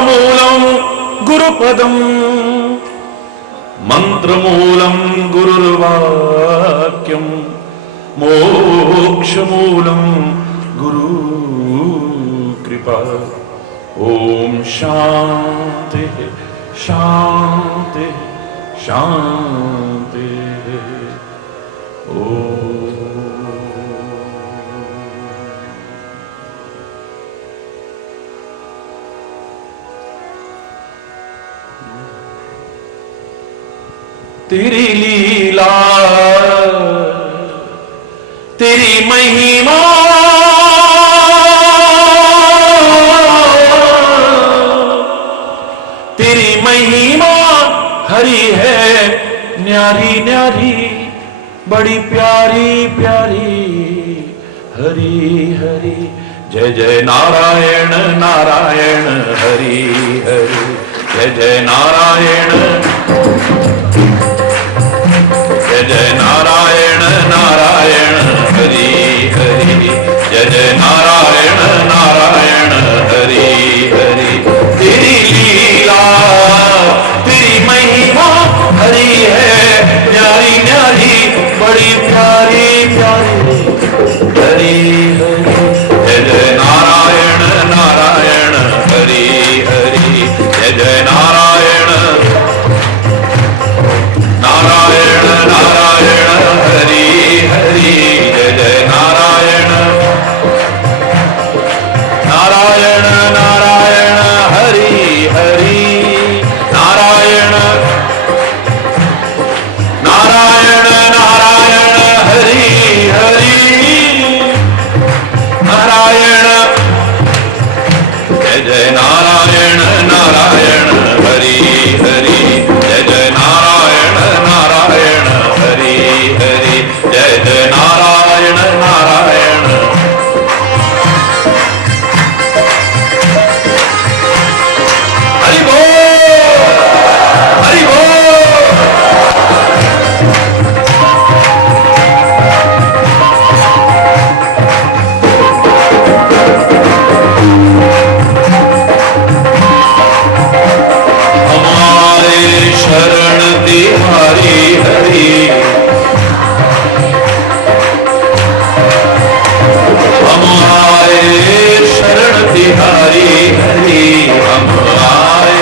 मूलम गुरुपदम मंत्रमूलं गुरुर्वाक्यं मोक्षमूलं गुरु कृपा। ओम शांति शांति शांति। तेरी लीला तेरी महिमा तेरी महिमा हरी है न्यारी न्यारी बड़ी प्यारी प्यारी हरी हरी। जय जय नारायण नारायण हरि हरि। जय जय नारायण जय जय नारायण नारायण हरि हरि। जय जय नारायण नारायण हरि हरि। तेरी लीला तेरी महिमा हरी है न्यारी न्यारी बड़ी प्यारी प्यारी हरि हरि। जय जय नारायण नारायण हरि हरि। जय जय नारायण नारायण नारायण हरि हरि। जय जय नारायण नारायण नारायण हरि हरि। नारायण नारायण नारायण हरि हरि। नारायण जय जय नारायण नारायण हरि हरि। जय जय नारायण नारायण हरि हरि। जय जय नारायण नारायण हरि बोल हरि बोल। हमारे शरण तिहारी हरि। हम आए शरण तिहारी हरि। हम आए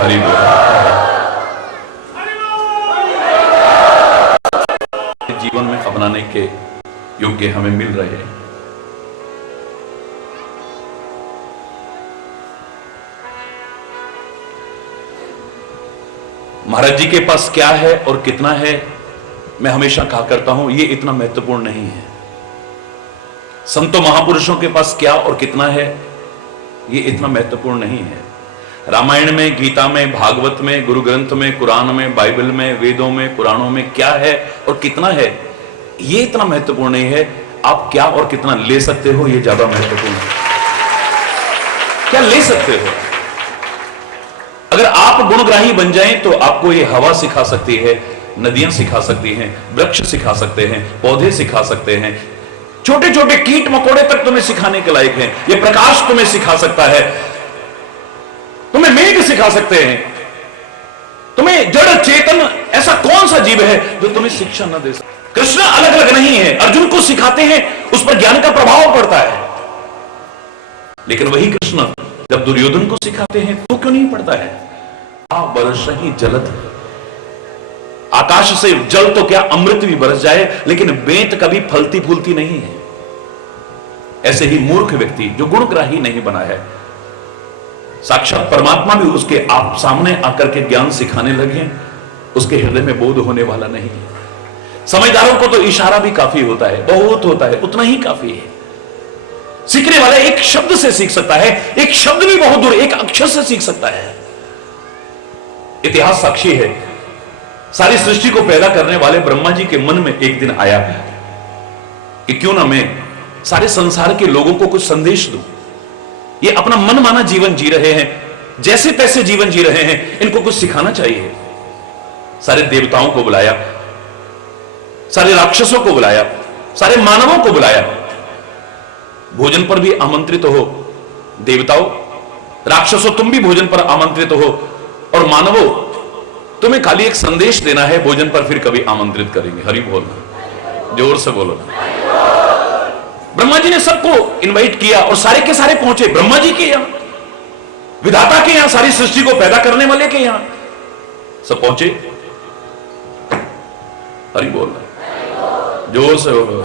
हरि बोल। जीवन में अपनाने के योग्य हमें मिल रहे हैं। महाराज जी के पास क्या है और कितना है, मैं हमेशा कहा करता हूं, यह इतना महत्वपूर्ण नहीं है। संतों महापुरुषों के पास क्या और कितना है, यह इतना महत्वपूर्ण नहीं है। रामायण में, गीता में, भागवत में, गुरु ग्रंथ में, कुरान में, बाइबल में, वेदों में, पुराणों में क्या है और कितना है, यह इतना महत्वपूर्ण नहीं है। आप क्या और कितना ले सकते हो, यह ज्यादा महत्वपूर्ण है। क्या ले सकते हो? अगर आप गुणग्राही बन जाएं तो आपको ये हवा सिखा सकती है, नदियां सिखा सकती हैं, वृक्ष सिखा सकते हैं, पौधे सिखा सकते हैं, छोटे छोटे कीट मकोड़े तक तुम्हें सिखाने के लायक हैं। ये प्रकाश तुम्हें सिखा सकता है, तुम्हें मेघ सिखा सकते हैं, तुम्हें जड़ चेतन, ऐसा कौन सा जीव है जो तुम्हें शिक्षा न दे सकता? कृष्ण अलग अलग नहीं है, अर्जुन को सिखाते हैं, उस पर ज्ञान का प्रभाव पड़ता है। लेकिन वही कृष्ण जब दुर्योधन को सिखाते हैं तो क्यों नहीं पड़ता है? बरस ही जलत, आकाश से जल तो क्या अमृत भी बरस जाए, लेकिन बेंत कभी फलती फूलती नहीं है। ऐसे ही मूर्ख व्यक्ति जो गुणग्राही नहीं बना है, साक्षात परमात्मा भी उसके आप सामने आकर के ज्ञान सिखाने लगे, उसके हृदय में बोध होने वाला नहीं है। समझदारों को तो इशारा भी काफी होता है, बहुत होता है, उतना ही काफी है। सीखने वाला एक शब्द से सीख सकता है, एक शब्द भी बहुत दूर, एक अक्षर से सीख सकता है। इतिहास साक्षी है, सारी सृष्टि को पैदा करने वाले ब्रह्मा जी के मन में एक दिन आया कि क्यों ना मैं सारे संसार के लोगों को कुछ संदेश दूं। ये अपना मनमाना जीवन जी रहे हैं, जैसे तैसे जीवन जी रहे हैं, इनको कुछ सिखाना चाहिए। सारे देवताओं को बुलाया, सारे राक्षसों को बुलाया, सारे मानवों को बुलाया। भोजन पर भी आमंत्रित हो देवताओं, राक्षसों तुम भी भोजन पर आमंत्रित हो, और मानवों तुम्हें खाली एक संदेश देना है, भोजन पर फिर कभी आमंत्रित करेंगे। हरि बोल, जोर से बोलो। ब्रह्मा जी ने सबको इनवाइट किया और सारे के सारे पहुंचे ब्रह्मा जी के यहां, विधाता के यहां, सारी सृष्टि को पैदा करने वाले के यहां सब पहुंचे। हरि बोल, जोर से बोलो।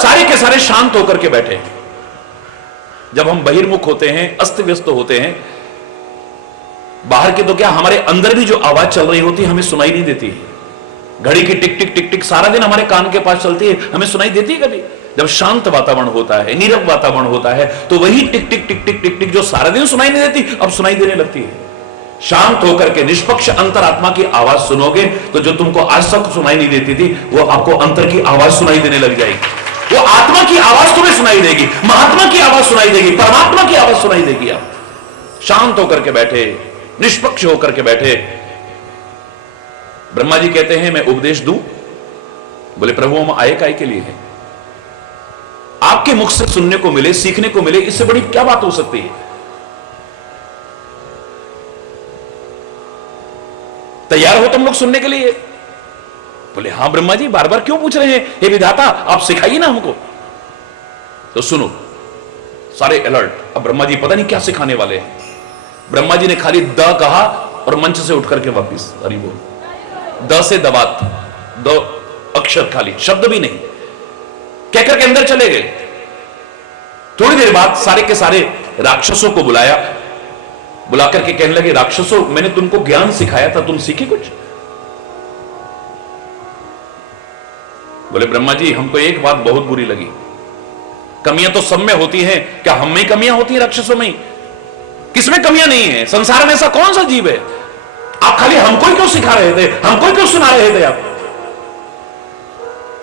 सारे के सारे शांत होकर के बैठे। जब हम बहिर्मुख होते हैं, अस्त व्यस्त होते हैं, बाहर के तो क्या, हमारे अंदर भी जो आवाज चल रही होती है हमें सुनाई नहीं देती। घड़ी की टिक टिक टिक टिक सारा दिन हमारे कान के पास चलती है, हमें सुनाई देती है कभी? जब शांत वातावरण होता है, नीरव वातावरण होता है, तो वही टिक टिक टिक टिक टिक टिक जो सारा दिन सुनाई नहीं देती, अब सुनाई देने लगती है। शांत होकर के निष्पक्ष अंतरात्मा की आवाज सुनोगे तो जो तुमको आज तक सुनाई नहीं देती थी, वो आपको अंतर की आवाज सुनाई देने लग जाएगी। वो आत्मा की आवाज तुम्हें सुनाई देगी, महात्मा की आवाज सुनाई देगी, परमात्मा की आवाज सुनाई देगी। आप शांत होकर के बैठे, निष्पक्ष होकर के बैठे। ब्रह्मा जी कहते हैं मैं उपदेश दूं? बोले प्रभु हम आए काय के लिए हैं? आपके मुख से सुनने को मिले, सीखने को मिले, इससे बड़ी क्या बात हो सकती है? तैयार हो तुम लोग सुनने के लिए? बोले हां ब्रह्मा जी, बार बार क्यों पूछ रहे हैं? हे विधाता आप सिखाइए ना हमको। तो सुनो, सारे अलर्ट। अब ब्रह्मा जी पता नहीं क्या सिखाने वाले हैं। ब्रह्मा जी ने खाली द कहा और मंच से उठ करके वापिस। हरि बोल। द से दबात, दो अक्षर खाली, शब्द भी नहीं, कहकर के अंदर चले गए। थोड़ी देर बाद सारे के सारे राक्षसों को बुलाया, बुलाकर के कहने लगे राक्षसों मैंने तुमको ज्ञान सिखाया था, तुम सीखे कुछ? बोले ब्रह्मा जी हमको एक बात बहुत बुरी लगी, कमियां तो सब में होती हैं, क्या हम में कमियां होती है राक्षसों में? किसमें कमियां नहीं है? संसार में ऐसा कौन सा जीव है? आप खाली हमको ही क्यों सिखा रहे थे, हमको ही क्यों सुना रहे थे आप?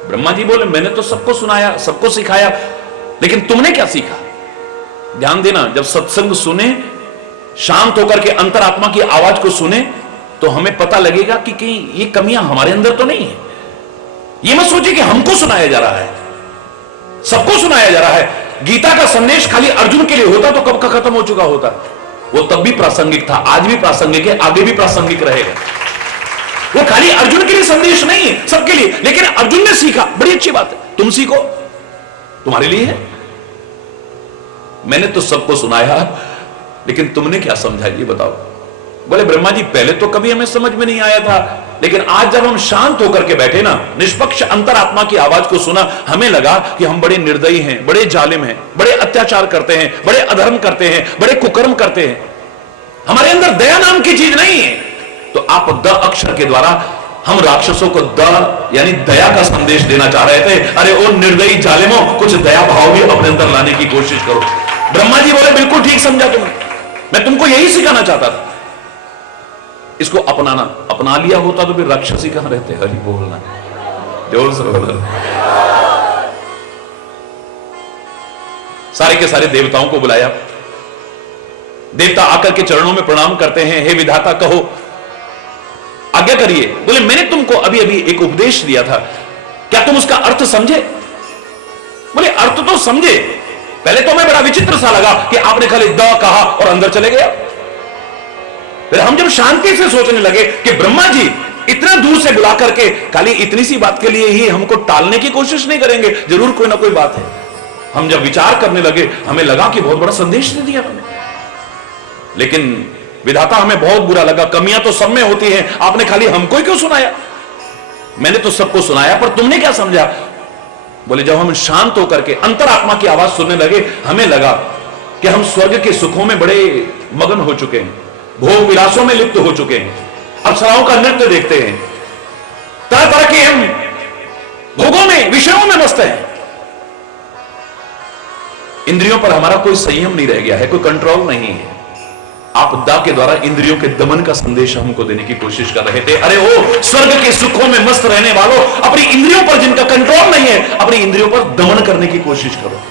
ब्रह्मा जी बोले मैंने तो सबको सुनाया, सबको सिखाया, लेकिन तुमने क्या सीखा? ध्यान देना, जब सत्संग सुने, शांत होकर के अंतरात्मा की आवाज को सुने, तो हमें पता लगेगा कि कहीं ये कमियां हमारे अंदर तो नहीं है। ये मत सोचिए कि हमको सुनाया जा रहा है, सबको सुनाया जा रहा है। गीता का संदेश खाली अर्जुन के लिए होता तो कब का खत्म हो चुका होता। वो तब भी प्रासंगिक था, आज भी प्रासंगिक है, आगे भी प्रासंगिक रहेगा। वो खाली अर्जुन के लिए संदेश नहीं है, सबके लिए। लेकिन अर्जुन ने सीखा, बड़ी अच्छी बात है, तुम सीखो, तुम्हारे लिए है। मैंने तो सबको सुनाया, लेकिन तुमने क्या समझा ये बताओ। बोले ब्रह्मा जी पहले तो कभी हमें समझ में नहीं आया था, लेकिन आज जब हम शांत होकर के बैठे ना, निष्पक्ष अंतरात्मा की आवाज को सुना, हमें लगा कि हम बड़े निर्दयी हैं, बड़े जालिम हैं, बड़े अत्याचार करते हैं, बड़े अधर्म करते हैं, बड़े कुकर्म करते हैं, हमारे अंदर दया नाम की चीज नहीं है। तो आप द अक्षर के द्वारा हम राक्षसों को द यानी दया का संदेश देना चाह रहे थे। अरे ओ निर्दयी जालिमों, कुछ दया भाव भी अपने अंदर लाने की कोशिश करो। ब्रह्मा जी बोले बिल्कुल ठीक समझा तुमने, मैं तुमको यही सिखाना चाहता था। इसको अपनाना, अपना लिया होता तो फिर राक्षसी कहां रहते। हरि बोलना, जोर से बोलना। सारे के सारे देवताओं को बुलाया। देवता आकर के चरणों में प्रणाम करते हैं, हे विधाता कहो, आज्ञा करिए। बोले मैंने तुमको अभी अभी एक उपदेश दिया था, क्या तुम उसका अर्थ समझे? बोले अर्थ तो समझे, पहले तो मैं बड़ा विचित्र सा लगा कि आपने खाली द कहा और अंदर चले गया। फिर हम जब शांति से सोचने लगे कि ब्रह्मा जी इतना दूर से बुला करके खाली इतनी सी बात के लिए ही हमको टालने की कोशिश नहीं करेंगे, जरूर कोई ना कोई बात है। हम जब विचार करने लगे, हमें लगा कि बहुत बड़ा संदेश दे दिया हमने। लेकिन विधाता हमें बहुत बुरा लगा, कमियां तो सब में होती हैं, आपने खाली हमको ही क्यों सुनाया? मैंने तो सबको सुनाया, पर तुमने क्या समझा? बोले जब हम शांत होकर के अंतरात्मा की आवाज सुनने लगे, हमें लगा कि हम स्वर्ग के सुखों में बड़े मगन हो चुके हैं, भोग विलासों में लिप्त हो चुके हैं, अप्सराओं का नृत्य देखते हैं, तरह तरह के हम भोगों में, विषयों में मस्त हैं। इंद्रियों पर हमारा कोई संयम नहीं रह गया है, कोई कंट्रोल नहीं है। आप दा के द्वारा इंद्रियों के दमन का संदेश हमको देने की कोशिश कर रहे थे। अरे ओ स्वर्ग के सुखों में मस्त रहने वालों, अपनी इंद्रियों पर जिनका कंट्रोल नहीं है, अपनी इंद्रियों पर दमन करने की कोशिश करो,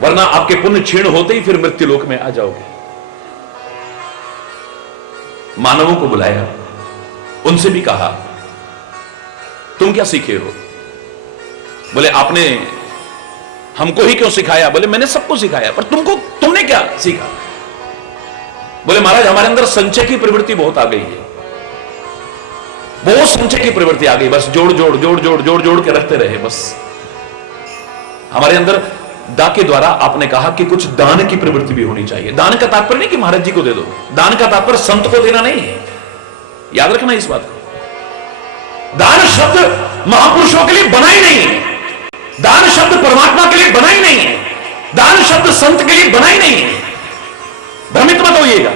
वरना आपके पुण्य क्षीण होते ही फिर मृत्यु लोक में आ जाओगे। मानवों को बुलाया, उनसे भी कहा तुम क्या सीखे हो? बोले आपने हमको ही क्यों सिखाया? बोले मैंने सबको सिखाया, पर तुमने क्या सीखा? बोले महाराज हमारे अंदर संचय की प्रवृत्ति बहुत आ गई है, बहुत संचय की प्रवृत्ति आ गई, बस जोड़ जोड़ जोड़ जोड़ जोड़ जोड़ के रखते रहे। बस हमारे अंदर दा के द्वारा आपने कहा कि कुछ दान की प्रवृत्ति भी होनी चाहिए। दान का तात्पर्य नहीं कि महाराज जी को दे दो, दान का तात्पर्य संत को देना नहीं है, याद रखना इस बात को। दान शब्द महापुरुषों के लिए बना ही नहीं है, दान शब्द परमात्मा के लिए बना ही नहीं है, दान शब्द संत के लिए बना ही नहीं है। भ्रमित मत होइएगा,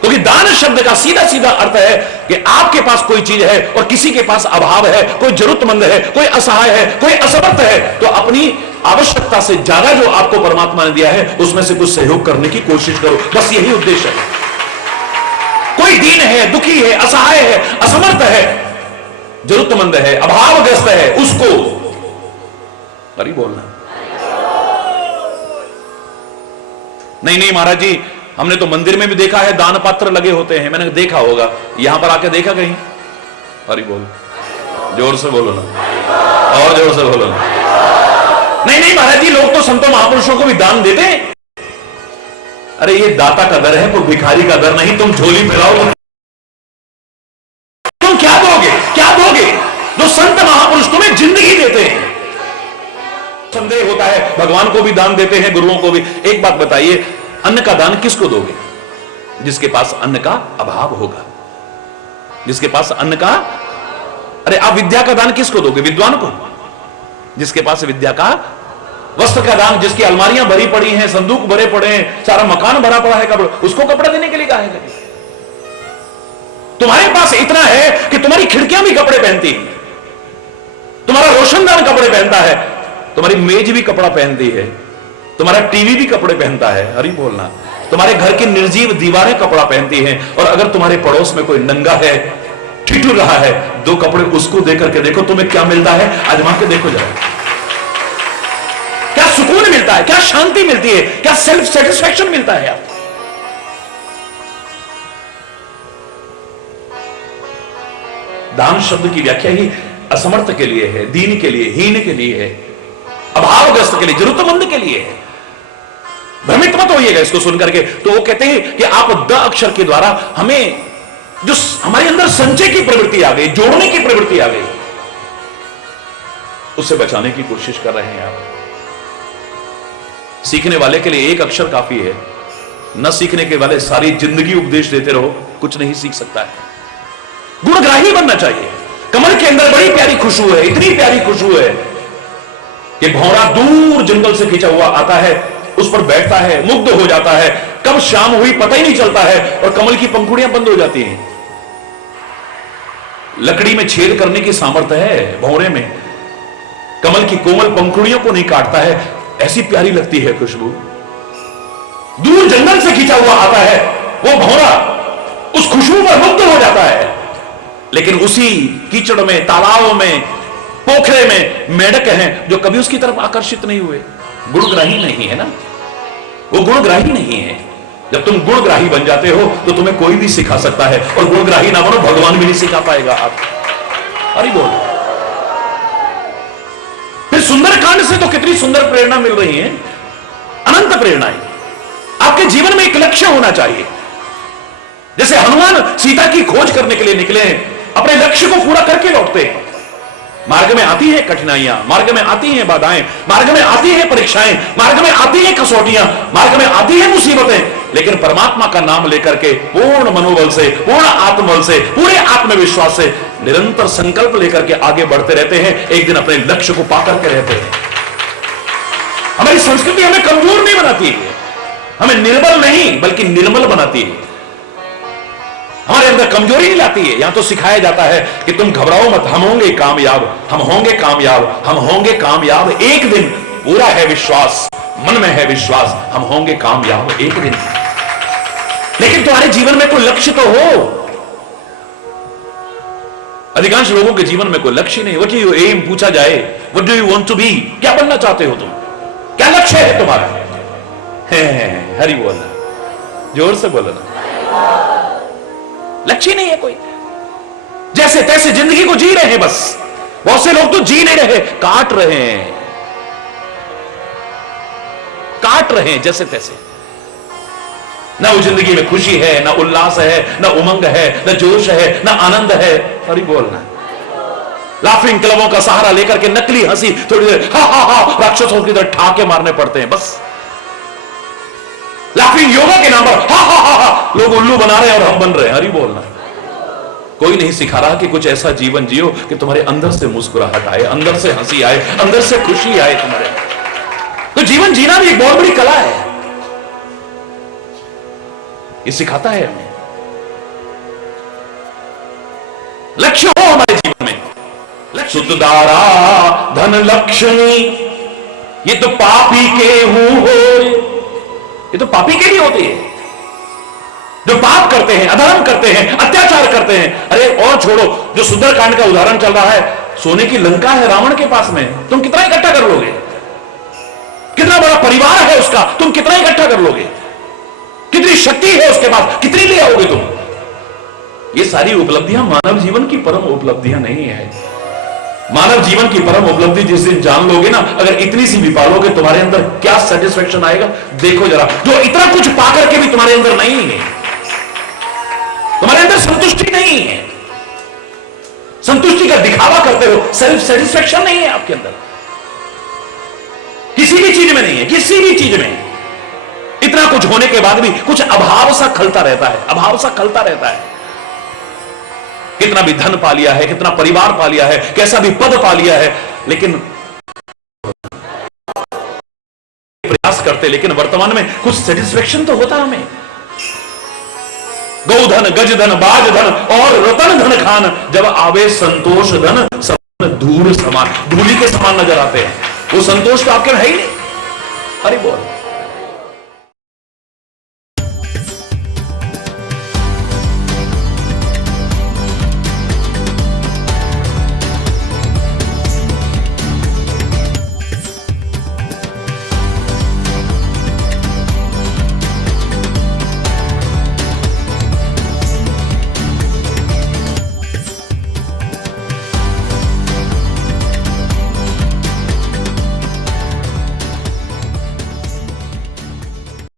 क्योंकि दान शब्द का सीधा सीधा अर्थ है कि आपके पास कोई चीज है और किसी के पास अभाव है, कोई जरूरतमंद है, कोई असहाय है, कोई असमर्थ है, तो अपनी आवश्यकता से ज्यादा जो आपको परमात्मा ने दिया है उसमें से कुछ सहयोग करने की कोशिश करो, बस यही उद्देश्य है। कोई दीन है, दुखी है, असहाय है, असमर्थ है, जरूरतमंद है, अभावग्रस्त है, उसको हरि बोलना। नहीं नहीं महाराज जी, हमने तो मंदिर में भी देखा है दान पात्र लगे होते हैं, मैंने देखा होगा, यहां पर आके देखा कहीं? हरि बोल, जोर से बोलो ना, और जोर से बोलो ना। नहीं नहीं महाराज जी, लोग तो संतों महापुरुषों को भी दान देते हैं। अरे ये दाता का दर है, कोई भिखारी का दर नहीं। तुम झोली फैलाओ, तुम क्या दोगे? क्या दोगे? जो संत महापुरुष तुम्हें जिंदगी देते हैं। संदेह होता है, भगवान को भी दान देते हैं, गुरुओं को भी। एक बात बताइए, अन्न का दान किसको दोगे? जिसके पास अन्न का अभाव होगा, जिसके पास अन्न का। अरे आप विद्या का दान किसको दोगे? विद्वान को, जिसके पास विद्या का। वस्त्र का दान, जिसकी अलमारियां भरी पड़ी हैं, संदूक भरे पड़े हैं, सारा मकान भरा पड़ा है कपड़ा, उसको कपड़ा देने के लिए कहा है? तुम्हारे पास इतना है कि तुम्हारी खिड़कियां भी कपड़े पहनती हैं, तुम्हारा रोशनदान कपड़े पहनता है, तुम्हारी मेज भी कपड़ा पहनती है, तुम्हारा टीवी भी कपड़े पहनता है। हरि बोलना। तुम्हारे घर की निर्जीव दीवारें कपड़ा पहनती हैं, और अगर तुम्हारे पड़ोस में कोई नंगा है, ठिठुर रहा है, दो कपड़े उसको देकर के देखो तुम्हें क्या मिलता है, आजमा के देखो जरा। क्या सुकून मिलता है, क्या शांति मिलती है, क्या सेल्फ सेटिस्फैक्शन मिलता है आपको। दान शब्द की व्याख्या ही असमर्थ के लिए है, दीन के लिए, हीन के लिए है, अभावग्रस्त के लिए, जरूरतमंद के लिए है। भ्रमित मत होइएगा इसको सुनकर के। तो वो कहते हैं कि आप द अक्षर के द्वारा हमें जो हमारे अंदर संचय की प्रवृत्ति आ गई, जोड़ने की प्रवृत्ति आ गई, उससे बचाने की कोशिश कर रहे हैं आप। सीखने वाले के लिए एक अक्षर काफी है, न सीखने के वाले सारी जिंदगी उपदेश देते रहो, कुछ नहीं सीख सकता है। गुणग्राही बनना चाहिए। कमल के अंदर बड़ी प्यारी खुशबू है, इतनी प्यारी खुशबू है कि भौरा दूर जंगल से खींचा हुआ आता है, उस पर बैठता है, मुग्ध हो जाता है। कब शाम हुई पता ही नहीं चलता है और कमल की पंखुड़ियां बंद हो जाती हैं। लकड़ी में छेद करने की सामर्थ्य है भौरे में, कमल की कोमल पंखुड़ियों को नहीं काटता है। ऐसी प्यारी लगती है खुशबू। दूर जंगल से खींचा हुआ आता है वो भौरा, उस खुशबू पर मुग्ध हो जाता है। लेकिन उसी कीचड़ में, तालाब में, पोखरे में मेढक हैं जो कभी उसकी तरफ आकर्षित नहीं हुए। गुणग्राही नहीं है ना, वो गुणग्राही नहीं है। जब तुम गुणग्राही बन जाते हो तो तुम्हें कोई भी सिखा सकता है, और गुणग्राही ना बनो, भगवान भी नहीं सिखा पाएगा आप। अरे बोल। फिर सुंदरकांड से तो कितनी सुंदर प्रेरणा मिल रही है, अनंत प्रेरणाएं। आपके जीवन में एक लक्ष्य होना चाहिए। जैसे हनुमान सीता की खोज करने के लिए निकले, अपने लक्ष्य को पूरा करके लौटते हैं। मार्ग में आती है कठिनाइयां, मार्ग में आती हैं बाधाएं, मार्ग में आती है परीक्षाएं, मार्ग में आती है कसौटियां, मार्ग में आती है मुसीबतें, लेकिन परमात्मा का नाम लेकर के पूर्ण मनोबल से, पूर्ण आत्मबल से, पूरे आत्मविश्वास से निरंतर संकल्प लेकर के आगे बढ़ते रहते हैं। एक दिन अपने लक्ष्य को पाकर के रहते हैं। हमारी संस्कृति हमें कमजोर नहीं बनाती है, हमें निर्बल नहीं बल्कि निर्मल बनाती है। हमारे अंदर कमजोरी नहीं लाती है। यहां तो सिखाया जाता है कि तुम घबराओ मत, हम होंगे कामयाब, हम होंगे कामयाब, हम होंगे कामयाब। एक दिन पूरा है विश्वास, मन में है विश्वास, हम होंगे कामयाब एक दिन। लेकिन तुम्हारे जीवन में कोई लक्ष्य तो हो। अधिकांश लोगों के जीवन में कोई लक्ष्य नहीं। व्हाट डू यू एम पूछा जाए, what do you want to be, क्या बनना चाहते हो तुम, क्या लक्ष्य है तुम्हारा? हरि बोलना, जोर से बोलना। लक्ष्य नहीं है कोई, जैसे तैसे जिंदगी को जी रहे हैं बस। बहुत से लोग तो जी नहीं रहे, काट रहे हैं, काट रहे हैं जैसे तैसे। ना वो जिंदगी में खुशी है, ना उल्लास है, ना उमंग है, ना जोश है, ना आनंद है। अरे बोलना। लाफिंग क्लबों का सहारा लेकर के नकली हंसी थोड़ी देर हा हा हा राक्षसों की तरह ठाके मारने पड़ते हैं बस। लाफिंग योगा के नाम पर हा हा हा हा लोग उल्लू बना रहे हैं और हम बन रहे हैं। हरि बोलना। कोई नहीं सिखा रहा कि कुछ ऐसा जीवन जियो कि तुम्हारे अंदर से मुस्कुराहट आए, अंदर से हंसी आए, अंदर से खुशी आए तुम्हारे। तो जीवन जीना भी एक बहुत बड़ी कला है, ये सिखाता है हमें। लक्ष्य हो हमारे जीवन में। सुतदारा धन लक्ष्मी, ये तो पापी के हूं हो, ये तो पापी के लिए होती है जो पाप करते हैं, अधर्म करते हैं, अत्याचार करते हैं। अरे और छोड़ो, जो सुंदरकांड का उदाहरण चल रहा है, सोने की लंका है रावण के पास में, तुम कितना इकट्ठा कर लोगे? कितना बड़ा परिवार है उसका, तुम कितना इकट्ठा कर लोगे? कितनी शक्ति है उसके पास, कितनी ले आओगे तुम? ये सारी उपलब्धियां मानव जीवन की परम उपलब्धियां नहीं है। मानव जीवन की परम उपलब्धि जिस दिन जान लोगे ना, अगर इतनी सी भी पालोगे, तुम्हारे अंदर क्या सेटिस्फेक्शन आएगा देखो जरा। जो इतना कुछ पाकर के भी तुम्हारे अंदर नहीं है, तुम्हारे अंदर संतुष्टि नहीं है, संतुष्टि का दिखावा करते हो, सेल्फ सेटिस्फेक्शन नहीं है आपके अंदर, किसी भी चीज में नहीं है, किसी भी चीज में। इतना कुछ होने के बाद भी कुछ अभाव सा खलता रहता है, अभाव सा खलता रहता है। कितना भी धन पा लिया है, कितना परिवार पा लिया है, कैसा भी पद पा लिया है, लेकिन प्रयास करते, लेकिन वर्तमान में कुछ सेटिस्फेक्शन तो होता हमें। गौधन, गजधन, बाजधन और रतन धन खान, जब आवे संतोष धन सब धूल समान, धूली के समान नजर आते हैं। वो संतोष तो आपके है ही नहीं। अरे बोल।